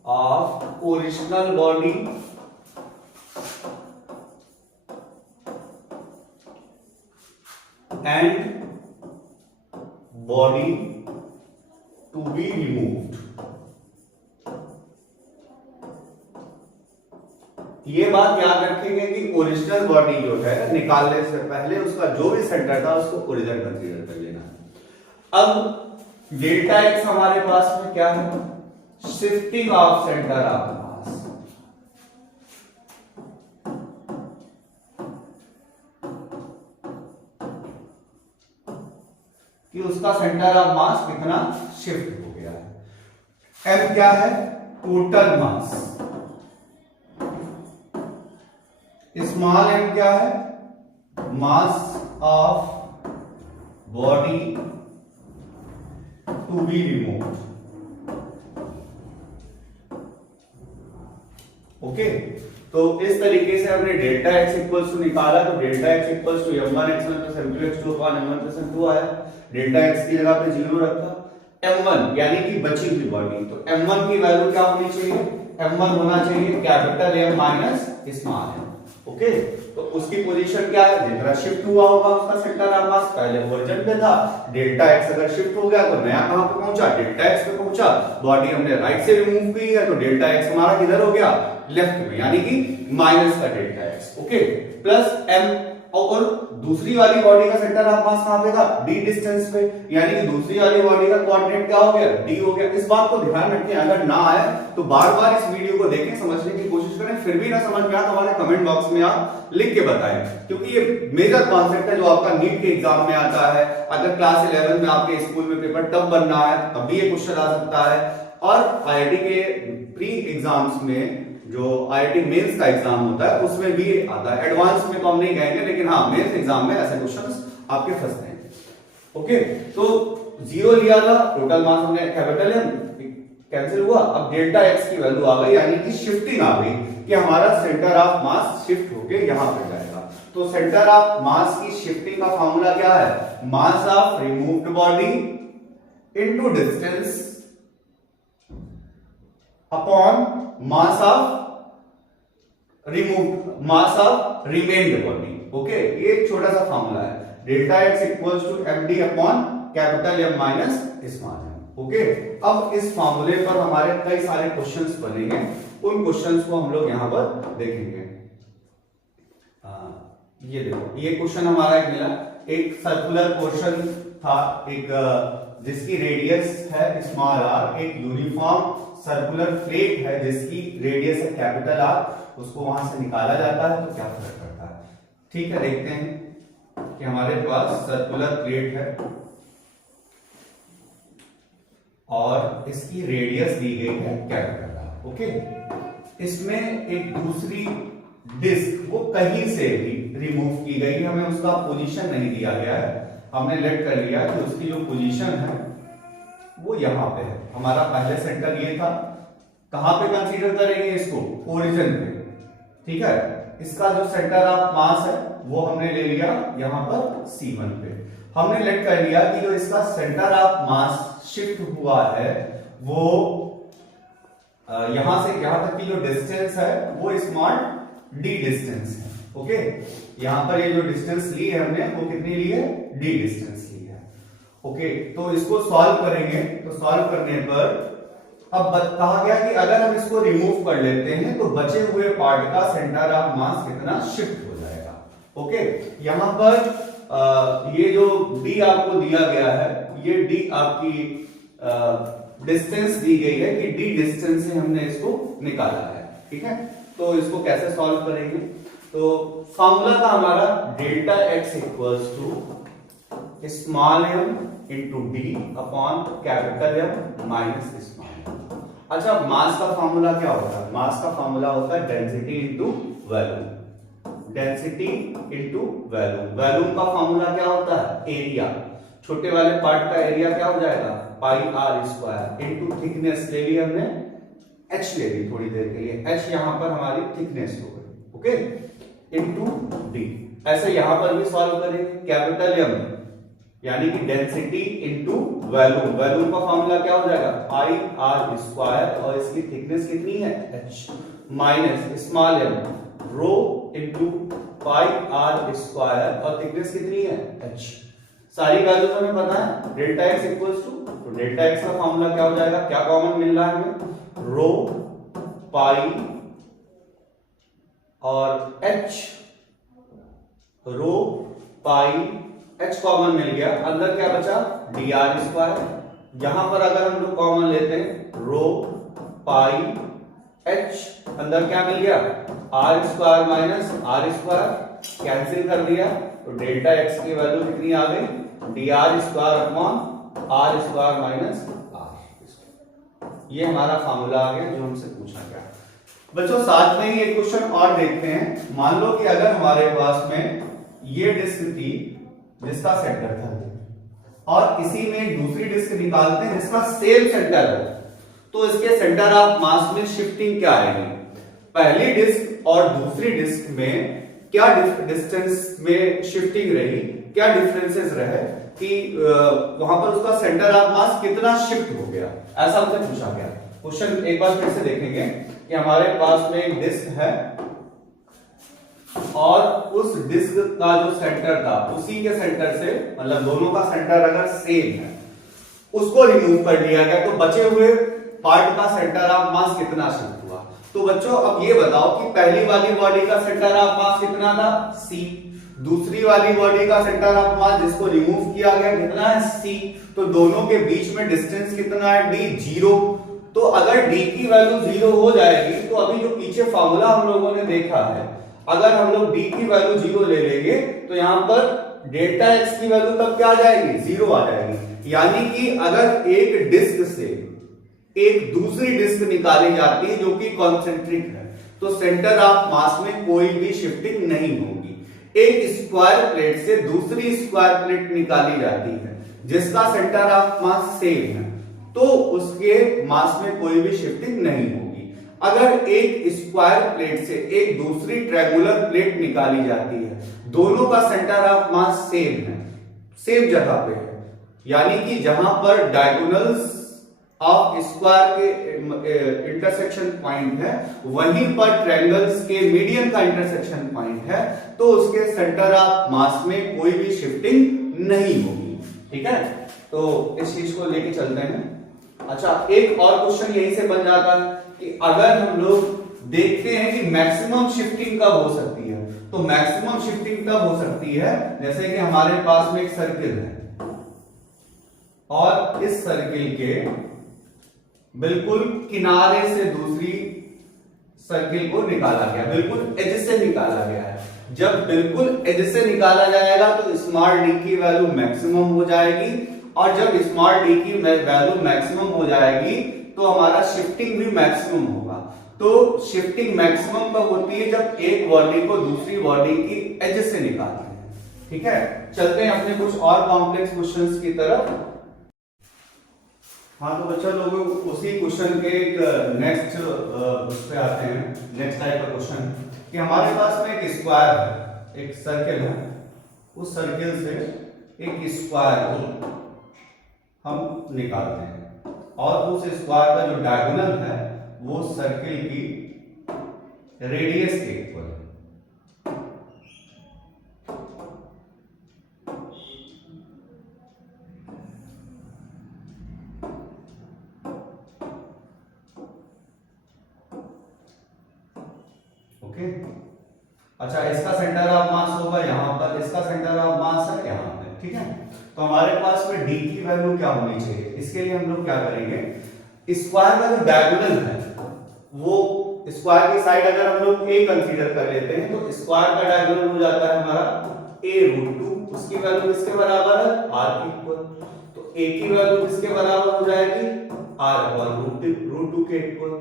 of original body and body to be removed। ये बात याद रखेंगे कि ओरिजिनल बॉडी जो है निकालने से पहले उसका जो भी सेंटर था उसको ओरिजिन कंसीडर कर लेना है। अब डेल्टा एक्स हमारे पास में क्या है, शिफ्टिंग ऑफ सेंटर ऑफ मास। कि उसका सेंटर ऑफ मास कितना शिफ्ट हो गया है। एम क्या है, टोटल मास। स्मॉल एम क्या है, mass of body to be removed. Okay, तो इस तरीके से हमने डेल्टा एक्स इक्वल्स टू निकाला। तो delta x equals to m1 x1 plus m2 x2 upon m1 plus m2 आया। डेल्टा एक्स की जगह पे 0 रखा, m1 यानी कि बची हुई बॉडी, तो m1 की वैल्यू क्या होनी चाहिए, m1 होना चाहिए capital M minus small m। Okay, तो उसकी पोजीशन क्या है, जितना शिफ्ट हुआ होगा उसका सेंटर ऑफ मास पहले ओरिजिन पे था। डेल्टा एक्स अगर शिफ्ट हो गया तो नया कहां पे पहुंचा, डेल्टा एक्स पे पहुंचा। बॉडी हमने राइट से रिमूव की है तो डेल्टा एक्स हमारा किधर हो गया, लेफ्ट में, यानी कि माइनस का delta x. Okay, plus m, और दूसरी वाली बॉडी का सेंटर ऑफ मास कहां पे था, d डिस्टेंस पे, यानी कि दूसरी वाली बॉडी का कोऑर्डिनेट क्या हो गया, d हो गया। इस बात को ध्यान रखें, अगर ना आए तो बार बार इस वीडियो को देखें, समझने की कोशिश करें। फिर भी ना समझ में आए तो हमारे कमेंट बॉक्स में आप लिख के बताएं, क्योंकि ये मेजर कॉन्सेप्ट है जो आपका नीट के एग्जाम में आता है। अगर क्लास 11 में आपके स्कूल में पेपर टफ बनना है तब भी ये क्वेश्चन आ सकता है, और आईआईटी के प्री एग्जाम्स में जो आईआईटी मेंस का एग्जाम होता है उसमें भी आता है। एडवांस में तो हम नहीं कहेंगे, लेकिन हाँ मेंस एग्जाम में ऐसे क्वेश्चंस आपके फंसते हैं। ओके, तो 0 लिया था, टोटल मास हमने कैपिटल एम कैंसिल हुआ। अब डेल्टा एक्स की वैल्यू आ गई, यानी कि शिफ्टिंग आ गई कि हमारा सेंटर ऑफ मास शिफ्ट होके यहां पे जाएगा। तो सेंटर ऑफ मास की शिफ्टिंग का फॉर्मूला क्या है, mass of removed body into distance upon mass of removed, mass of remained body. Okay, ये एक छोटा सा फॉर्मूला है, delta x equals to md upon capital M minus small m। Okay, अब इस फॉर्मूले पर हमारे कई सारे क्वेश्चंस बनेंगे, उन क्वेश्चंस को हम लोग यहां पर देखेंगे। ये देखो, ये क्वेश्चन हमारा एक मिला, एक सर्कुलर पोर्शन था एक जिसकी रेडियस है स्मॉल आर, एक यूनिफॉर्म सर्कुलर प्लेट है जिसकी रेडियस है कैपिटल आर, उसको वहां से निकाला जाता है तो क्या फर्क पड़ता है। ठीक है, देखते हैं कि हमारे पास सर्कुलर प्लेट है और इसकी रेडियस दी गई है कैपिटल आर। ओके, इसमें एक दूसरी डिस्क वो कहीं से भी रिमूव की गई, हमें उसका पोजीशन नहीं दिया गया है, हमने लेट कर लिया कि उसकी जो पोजीशन है वो यहां पे है। हमारा पहले सेंटर ये था, कहां पे कंसीडर करेंगे इसको, ओरिजिन पे। ठीक है, इसका जो सेंटर ऑफ मास है वो हमने ले लिया यहां पर C1 पे। हमने लेट कर लिया कि जो इसका सेंटर ऑफ मास शिफ्ट हुआ है वो यहां से यहां तक की जो डिस्टेंस है वो स्मॉल d डिस्टेंस है। ओके, यहां पर ये जो डिस्टेंस ली है हमने वो कितनी ली है, d डिस्टेंस ली है। ओके, तो इसको सॉल्व करेंगे तो सॉल्व करने पर अब कहा गया कि अगर हम इसको रिमूव कर लेते हैं तो बचे हुए पार्ट का सेंटर ऑफ मास कितना शिफ्ट हो जाएगा। ओके, यहां पर ये जो d आपको दिया गया है, ये d आपकी डिस्टेंस दी गई है कि d डिस्टेंस से हमने इसको निकाला है। ठीक है, तो इसको कैसे सॉल्व करेंगे, तो फॉर्मूला था हमारा delta x equals to small m into D upon capital M minus small m। अच्छा, मास का फॉर्मूला क्या होता है, मास का फॉर्मूला होता है density into volume, density into volume. Volume का फॉर्मूला क्या होता है, एरिया, छोटे वाले पार्ट का एरिया क्या हो जाएगा, पाई आर स्क्वायर इंटू थिकनेस ले ली हमने, h ले ली थोड़ी देर के लिए, h यहां पर हमारी थिकनेस हो गई। Okay, into D. ऐसे यहां पर भी सॉल्व करेंगे, कैपिटल M यानी कि डेंसिटी इंटू वॉल्यूम, वॉल्यूम का फॉर्मूला क्या हो जाएगा, पाई आर स्क्वायर और इसकी थिकनेस कितनी है h, minus small m rho into pi r square और थिकनेस कितनी है h। सारी वैल्यूज हमें पता है, डेल्टा x इक्वल्स टू, तो डेल्टा x का फॉर्मूला क्या हो जाएगा, क्या कॉमन मिल रहा है हमें, रो पाई और h, रो पाई h कॉमन मिल गया, अंदर क्या बचा डी आर स्क्वायर। यहां पर अगर हम लोग कॉमन लेते हैं रो पाई h, अंदर क्या मिल गया r square minus r square, cancel कर दिया तो डेल्टा x की वैल्यू कितनी आ गई, d r square upon r square minus r. ये हमारा फॉर्मूला आ गया जो हमसे पूछा गया। बच्चों साथ में ही एक क्वेश्चन और देखते हैं। मान लो कि अगर हमारे पास में ये डिस्क थी जिसका सेंटर था और इसी में एक दूसरी डिस्क निकालते हैं जिसका सेम सेंटर है, तो इसके सेंटर ऑफ मास में शिफ्टिंग क्या आएगी, पहली डिस्क और दूसरी डिस्क में क्या डिस्टेंस में शिफ्टिंग रही, क्या डिफरेंसेस रहे कि वहां पर उसका सेंटर ऑफ मास कितना शिफ्ट हो गया, ऐसा हमसे पूछा गया। क्वेश्चन एक बार फिर से देखेंगे कि हमारे पास में एक डिस्क है और उस डिस्क का जो सेंटर था उसी के सेंटर से, मतलब दोनों का सेंटर अगर सेम है, उसको रिमूव कर लिया गया तो बचे हुए पार्ट का सेंटर ऑफ मास कितना शिफ्ट हुआ। तो बच्चों अब ये बताओ कि पहली वाली बॉडी का सेंटर ऑफ मास कितना था C, दूसरी वाली बॉडी का सेंटर ऑफ मास जिसको रिमूव किया गया कितना है C, तो दोनों के बीच में डिस्टेंस कितना है D, 0। तो अगर D की वैल्यू 0 हो जाएगी तो अभी जो पीछे फॉर्मूला हम लोगों ने देखा है, अगर हम लोग D की वैल्यू 0 ले लेंगे तो यहां पर डेल्टा x की वैल्यू तब क्या आ जाएगी, 0 आ जाएगी। यानी कि अगर एक डिस्क से एक दूसरी डिस्क निकाली जाती है जो कि कॉन्सेंट्रिक है तो सेंटर ऑफ मास में कोई भी शिफ्टिंग नहीं होगी। एक स्क्वायर प्लेट से दूसरी स्क्वायर प्लेट निकाली जाती है जिसका सेंटर ऑफ मास सेम है तो उसके मास में कोई भी शिफ्टिंग नहीं होगी। अगर एक स्क्वायर प्लेट से एक दूसरी ट्रायंगुलर प्लेट निकाली जाती है, दोनों का सेंटर ऑफ मास सेम है, सेम जगह पे है, यानी कि जहां पर डायगोनल्स ऑफ स्क्वायर के इंटरसेक्शन पॉइंट है वहीं पर ट्रायंगल्स के मीडियन का इंटरसेक्शन पॉइंट है, तो उसके सेंटर ऑफ मास में कोई भी शिफ्टिंग नहीं होगी। ठीक है, तो इस चीज को लेके चलते हैं। अच्छा, एक और क्वेश्चन यही से बन जाता है कि अगर हम लोग देखते हैं कि मैक्सिमम शिफ्टिंग कब हो सकती है, तो मैक्सिमम शिफ्टिंग तब हो सकती है जैसे कि हमारे पास में एक सर्किल है, और इस सर्किल के बिल्कुल किनारे से दूसरी सर्किल को निकाला गया, बिल्कुल एज से निकाला गया है। जब बिल्कुल एज से निकाला जाएगा तो स्मॉल डी की वैल्यू मैक्सिमम हो जाएगी, और जब स्मॉल डी की वैल्यू मैक्सिमम हो जाएगी तो हमारा शिफ्टिंग भी मैक्सिमम होगा। तो शिफ्टिंग मैक्सिमम कब होती है? जब एक बॉडी को दूसरी बॉडी की एज से निकालते हैं। ठीक है, चलते हैं अपने कुछ और कॉम्प्लेक्स क्वेश्चंस की तरफ। हाँ तो बच्चा लोगों उसी क्वेश्चन के एक नेक्स्ट उस पे आते हैं, नेक्स्ट टाइप का क्वेश्चन कि हमारे पास में एक स्क्वायर है, एक सर्किल है, उस सर्किल से एक स्क्वायर को हम निकालते हैं और उस स्क्वायर का जो डायगोनल है वो सर्किल की रेडियस के इक्वल है। ओके, अच्छा इसका सेंटर ऑफ मास होगा यहाँ पर, इसका सेंटर ऑफ मास है यहाँ पे। ठीक है, तो हमारे पास में डी की वैल्यू क्या होनी चाहिए? इसके लिए हम लोग क्या करेंगे, स्क्वायर का जो डायगोनल है वो स्क्वायर की साइड अगर हम लोग a कंसीडर कर लेते हैं तो स्क्वायर का डायगोनल हो जाता है हमारा a√2, उसकी वैल्यू किसके बराबर है? r के इक्वल। तो a की वैल्यू किसके बराबर हो जाएगी? r/√2 के इक्वल।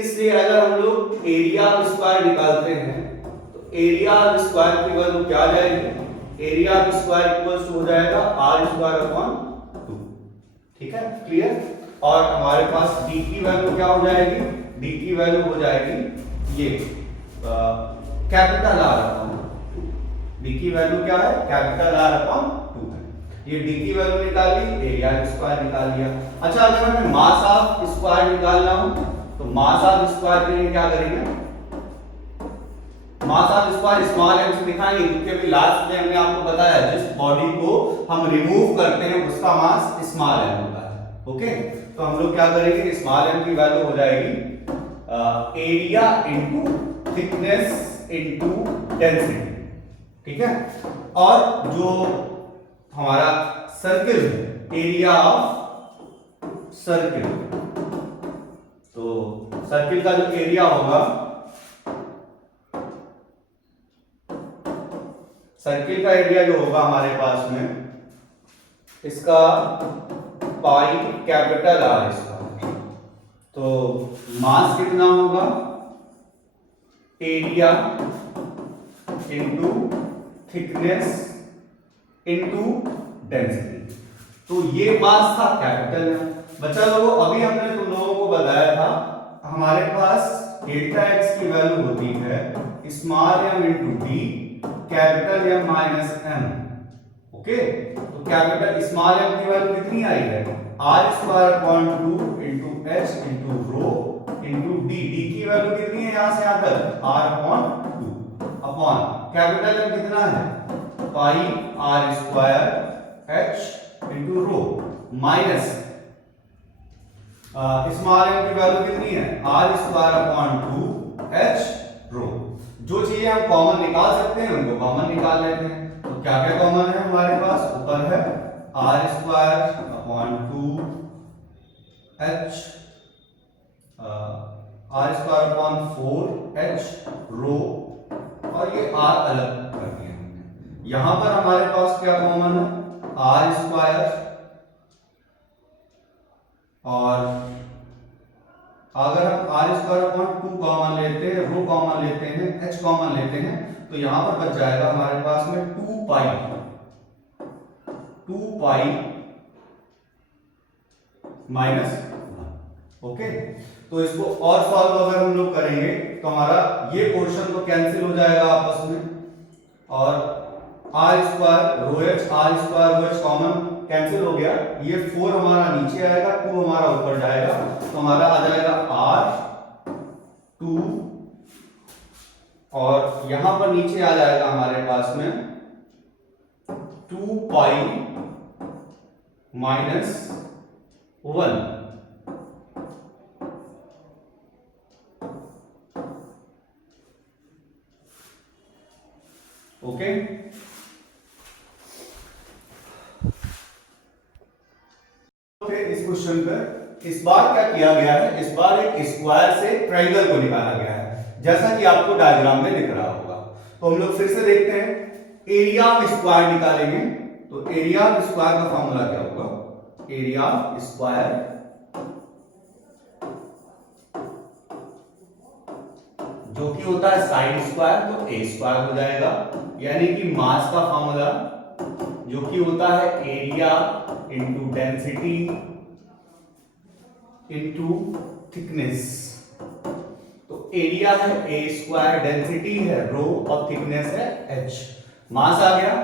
इसलिए अगर हम लोग एरिया ऑफ स्क्वायर निकालते हैं तो एरिया ऑफ स्क्वायर की वैल्यू क्या आ जाएगी? एरिया ऑफ स्क्वायर इक्वल्स हो जाएगा r²/2। ठीक है, क्लियर। और हमारे पास d की वैल्यू क्या हो जाएगी? d की वैल्यू हो जाएगी ये कैपिटल R/2। d की वैल्यू क्या है? कैपिटल R/2 है। ये d की वैल्यू निकाल ली, एरिया ऑफ स्क्वायर निकाल लिया। अच्छा अगर हमें मास ऑफ स्क्वायर निकालना हो तो मास ऑफ स्क्वायर के लिए क्या करेंगे? Mass of square small m से दिखाएंगे, क्योंकि अभी लास्ट में हमने आपको बताया जिस बॉडी को हम रिमूव करते हैं उसका मास स्मॉल m होता है। ओके, तो हम लोग क्या करेंगे, स्मॉल m की वैल्यू हो जाएगी area into thickness into density. ठीक है, और जो हमारा सर्किल है, एरिया ऑफ सर्किल, तो सर्किल का जो एरिया होगा, सर्किल का एरिया जो होगा हमारे पास में, इसका पाई कैपिटल R स्क्वायर। तो मास कितना होगा? Area into thickness into density. तो ये मास था, कैपिटल है। बच्चा लोगों अभी हमने तुम लोगों को बताया था हमारे पास डेल्टा x की वैल्यू होती है small m into d capital M minus m। Okay, तो कैपिटल स्मॉल m की वैल्यू कितनी आई है? r²/2 इनटू h इनटू रो इनटू d। d की वैल्यू कितनी है यहां से यहां तक? r/2 अपॉन कैपिटल M कितना है? पाई r² h into rho minus small m की वैल्यू कितनी है? r²/2 h रो। जो चीजें हम कॉमन निकाल सकते हैं उनको कॉमन निकाल लेते हैं। तो क्या क्या कॉमन है हमारे पास? ऊपर है r²/2 h, r²/4 h रो, और ये r अलग कर दिया हमने। यहां पर हमारे पास क्या कॉमन है? r², और अगर हम r²/2 कॉमन लेते हैं, रो कॉमन लेते हैं, h कॉमन लेते हैं, तो यहां पर बच जाएगा हमारे पास में 2 पाई माइनस 1। ओके, तो इसको और सॉल्व अगर हम लोग करेंगे तो हमारा ये पोर्शन तो कैंसिल हो जाएगा आपस में, और r² रो h, r² रो h कॉमन कैंसिल हो गया। ये 4 हमारा नीचे आएगा, 2 हमारा ऊपर जाएगा, तो हमारा आ जाएगा r2, और यहां पर नीचे आ जाएगा हमारे पास में 2 पाई माइनस 1। ओके, क्वेश्चन पे इस बार क्या किया गया है, इस बार एक स्क्वायर से ट्रायंगल को निकाला गया है, जैसा कि आपको डायग्राम में दिख रहा होगा। तो हम लोग फिर से देखते हैं, एरिया ऑफ स्क्वायर निकालेंगे। तो एरिया ऑफ स्क्वायर का फॉर्मूला क्या होगा, एरिया ऑफ स्क्वायर जो कि होता है साइड स्क्वायर, तो ए स्क्वायर हो जाएगा, यानी कि मास का फॉर्मूला जो कि होता है area into density into thickness. तो एरिया है ए स्क्वायर, डेंसिटी है रो और थिकनेस है एच। मास आ गया,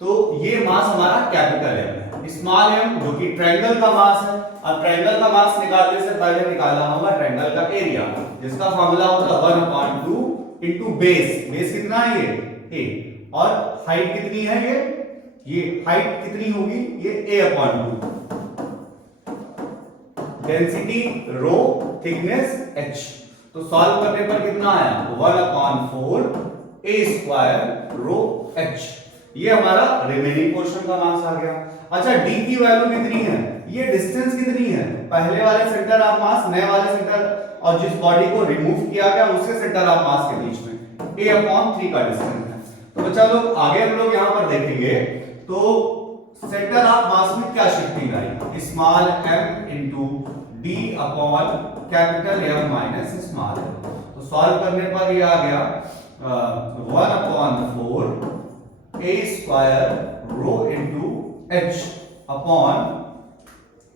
तो ये मास हमारा कैपिटल एम है, स्मॉल एम जो कि ट्रायंगल का मास है। अब ट्रायंगल का मास निकालने से पहले निकालना होगा ट्रायंगल का एरिया, जिसका फॉर्मूला होगा 1/2 इंटू बेस। बेस कितना है ये ए, और हाइट कितनी है ये हाइट कितनी होगी ये a/2, density rho thickness h। तो सॉल्व करने पर कितना आया 1/4 a स्क्वायर रो h। ये हमारा रिमेनिंग पोर्शन का मास आ गया। अच्छा d की वैल्यू कितनी है, ये डिस्टेंस कितनी है पहले वाले सेंटर ऑफ मास नए वाले सेंटर और जिस बॉडी को रिमूव किया गया उसके सेंटर ऑफ मास के बीच में a/3 का डिस्टेंस है। तो बच्चा लोग आगे हम लोग यहां पर देखेंगे, तो सेंटर ऑफ मास में क्या शिफ्टिंग आई, small m into D upon capital M minus small m। तो सॉल्व करने पर ये आ गया 1/4 a square rho into h upon,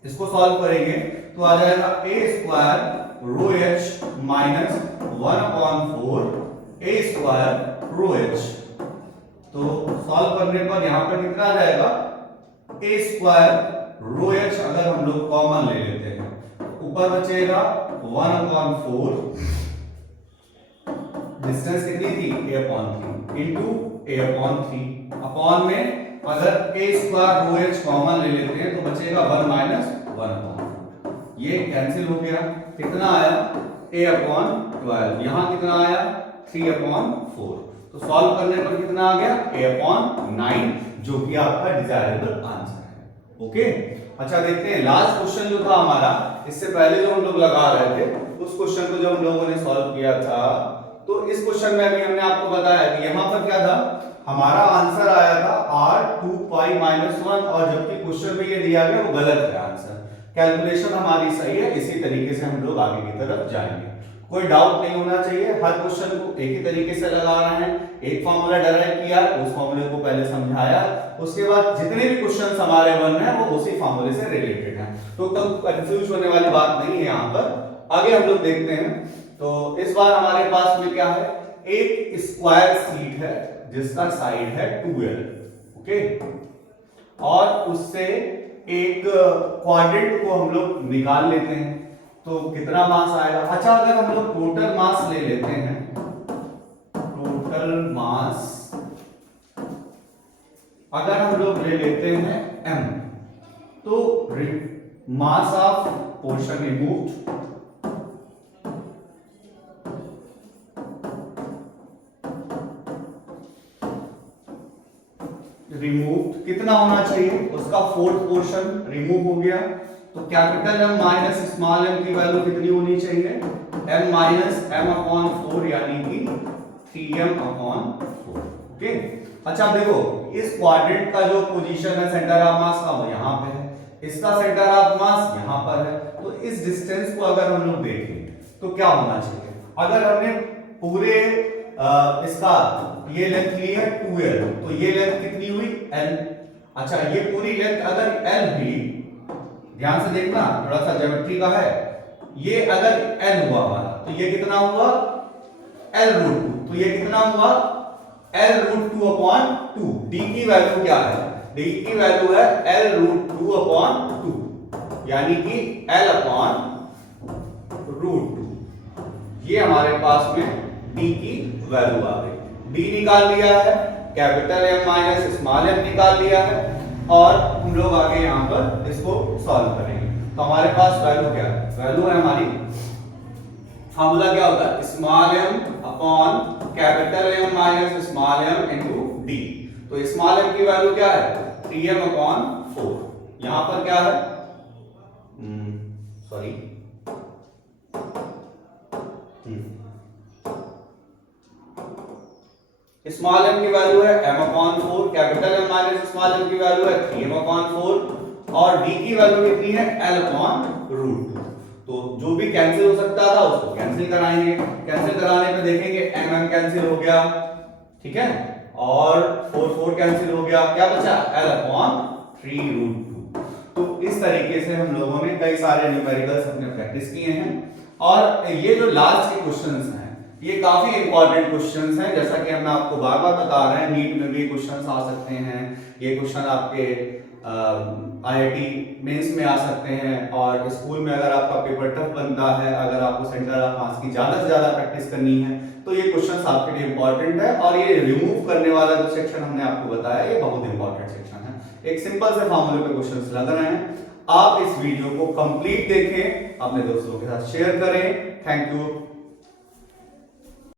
इसको सॉल्व करेंगे तो आ जाएगा a square rho h minus 1/4 a square rho h। तो सॉल्व करने पर यहां पर कितना आ जाएगा a स्क्वायर रो h, अगर हम लोग कॉमन ले लेते हैं ऊपर बचेगा 1/4, डिस्टेंस कितनी थी a/3 इंटू a/3 अपॉन में अगर a square rho h common ले लेते हैं तो बचेगा 1 माइनस 1/4, ये कैंसिल हो गया। कितना आया a/12, यहां कितना आया 3/4। तो सॉल्व करने पर कितना आ गया a/9, जो कि आपका डिजायरेबल आंसर है। ओके, अच्छा देखते हैं लास्ट क्वेश्चन जो था हमारा, इससे पहले जो हम लोग लगा रहे थे उस क्वेश्चन को जब हम लोगों ने सॉल्व किया था, तो इस क्वेश्चन में भी हमने आपको बताया कि यहां पर क्या था, हमारा आंसर आया था r2π-1, और जबकि क्वेश्चन में ये दिया गया वो गलत है आंसर। कैलकुलेशन हमारी सही है, इसी तरीके से हम लोग आगे की तरफ जाएंगे। कोई डाउट नहीं होना चाहिए, हर क्वेश्चन को एक ही तरीके से लगा रहे हैं, एक फॉर्मूला डिराइव किया, उस फॉर्मूले को पहले समझाया, उसके बाद जितने भी क्वेश्चंस हमारे बन रहे हैं वो उसी फॉर्मूले से रिलेटेड हैं, तो कंफ्यूज होने वाली बात नहीं है यहाँ पर। आगे हम लोग देखते हैं, तो इस बार हमारे पास में क्या है, एक स्क्वायर शीट है जिसका साइड है 2l, ओके, और उससे एक क्वाड्रेंट को हम लोग निकाल लेते हैं, तो कितना मास आएगा। अच्छा अगर हम लोग टोटल मास ले लेते हैं, टोटल मास अगर हम लोग ले लेते हैं m, तो मास ऑफ पोर्शन रिमूव्ड कितना होना चाहिए, उसका 4th पोर्शन रिमूव हो गया, तो capital M minus small m की वैल्यू कितनी होनी चाहिए, m माइनस m/4 यानी कि 3m/4। ओके, अच्छा देखो इस क्वाड्रेंट का जो पोजीशन है सेंटर ऑफ मास का वो यहाँ पे है, इसका सेंटर ऑफ मास यहाँ पर है, तो इस डिस्टेंस को अगर हम लोग देखें तो क्या होना चाहिए, अगर हमने पूरे इसका ये लेंथ ली है 2l, तो ये लेंथ कितनी हुई l। अच्छा ये पूरी लेंथ अगर l हुई, ध्यान से देखना थोड़ा सा ज्योमेट्री का है, ये अगर l हुआ हमारा तो ये कितना हुआ l√2, तो ये कितना हुआ l√2/2। d की वैल्यू क्या है, d की वैल्यू है l√2/2, यानी कि l/√2। ये हमारे पास में d की वैल्यू आ गई, d निकाल लिया है, capital M minus small m निकाल लिया है, और हम लोग आगे यहाँ पर इसको सॉल्व करेंगे। तो हमारे पास वैल्यू क्या है, वैल्यू है हमारी, फॉर्मूला क्या होता है, small m upon capital M minus small m into d। तो स्मॉल m की वैल्यू क्या है 3m/4, यहाँ पर क्या है सॉरी, स्मॉल m की वैल्यू है m/4, capital M minus small m की वैल्यू है 3m/4 और d की वैल्यू कितनी है L/√2। तो जो भी कैंसिल हो सकता था उसको कैंसिल कराएंगे, कैंसिल कराने पे देखेंगे mm कैंसिल हो गया, ठीक है, और 4 कैंसिल हो गया, क्या बचा L/3√2। तो इस तरीके से हम लोगों ने कई सारे न्यूमेरिकल्स अपने प्रैक्टिस किए हैं। और ये जो लास्ट के क्वेश्चंस हैं ये काफी इंपॉर्टेंट क्वेश्चंस हैं, जैसा कि हम आपको बार बार बता रहे हैं, नीट में भी क्वेश्चंस आ सकते हैं, ये क्वेश्चन आपके IIT मेंस में आ सकते हैं, और स्कूल में अगर आपका पेपर टफ बनता है, अगर आपको सेंटर ऑफ मास की ज्यादा से ज्यादा प्रैक्टिस करनी है तो ये क्वेश्चंस आपके लिए इंपॉर्टेंट है। और ये रिमूव करने वाला जो सेक्शन हमने आपको बताया ये बहुत इंपॉर्टेंट सेक्शन है। एक सिंपल से फॉर्मूले पे क्वेश्चंस लग रहे हैं। आप इस वीडियो को कंप्लीट देखें, अपने दोस्तों के साथ शेयर करें। Thank you.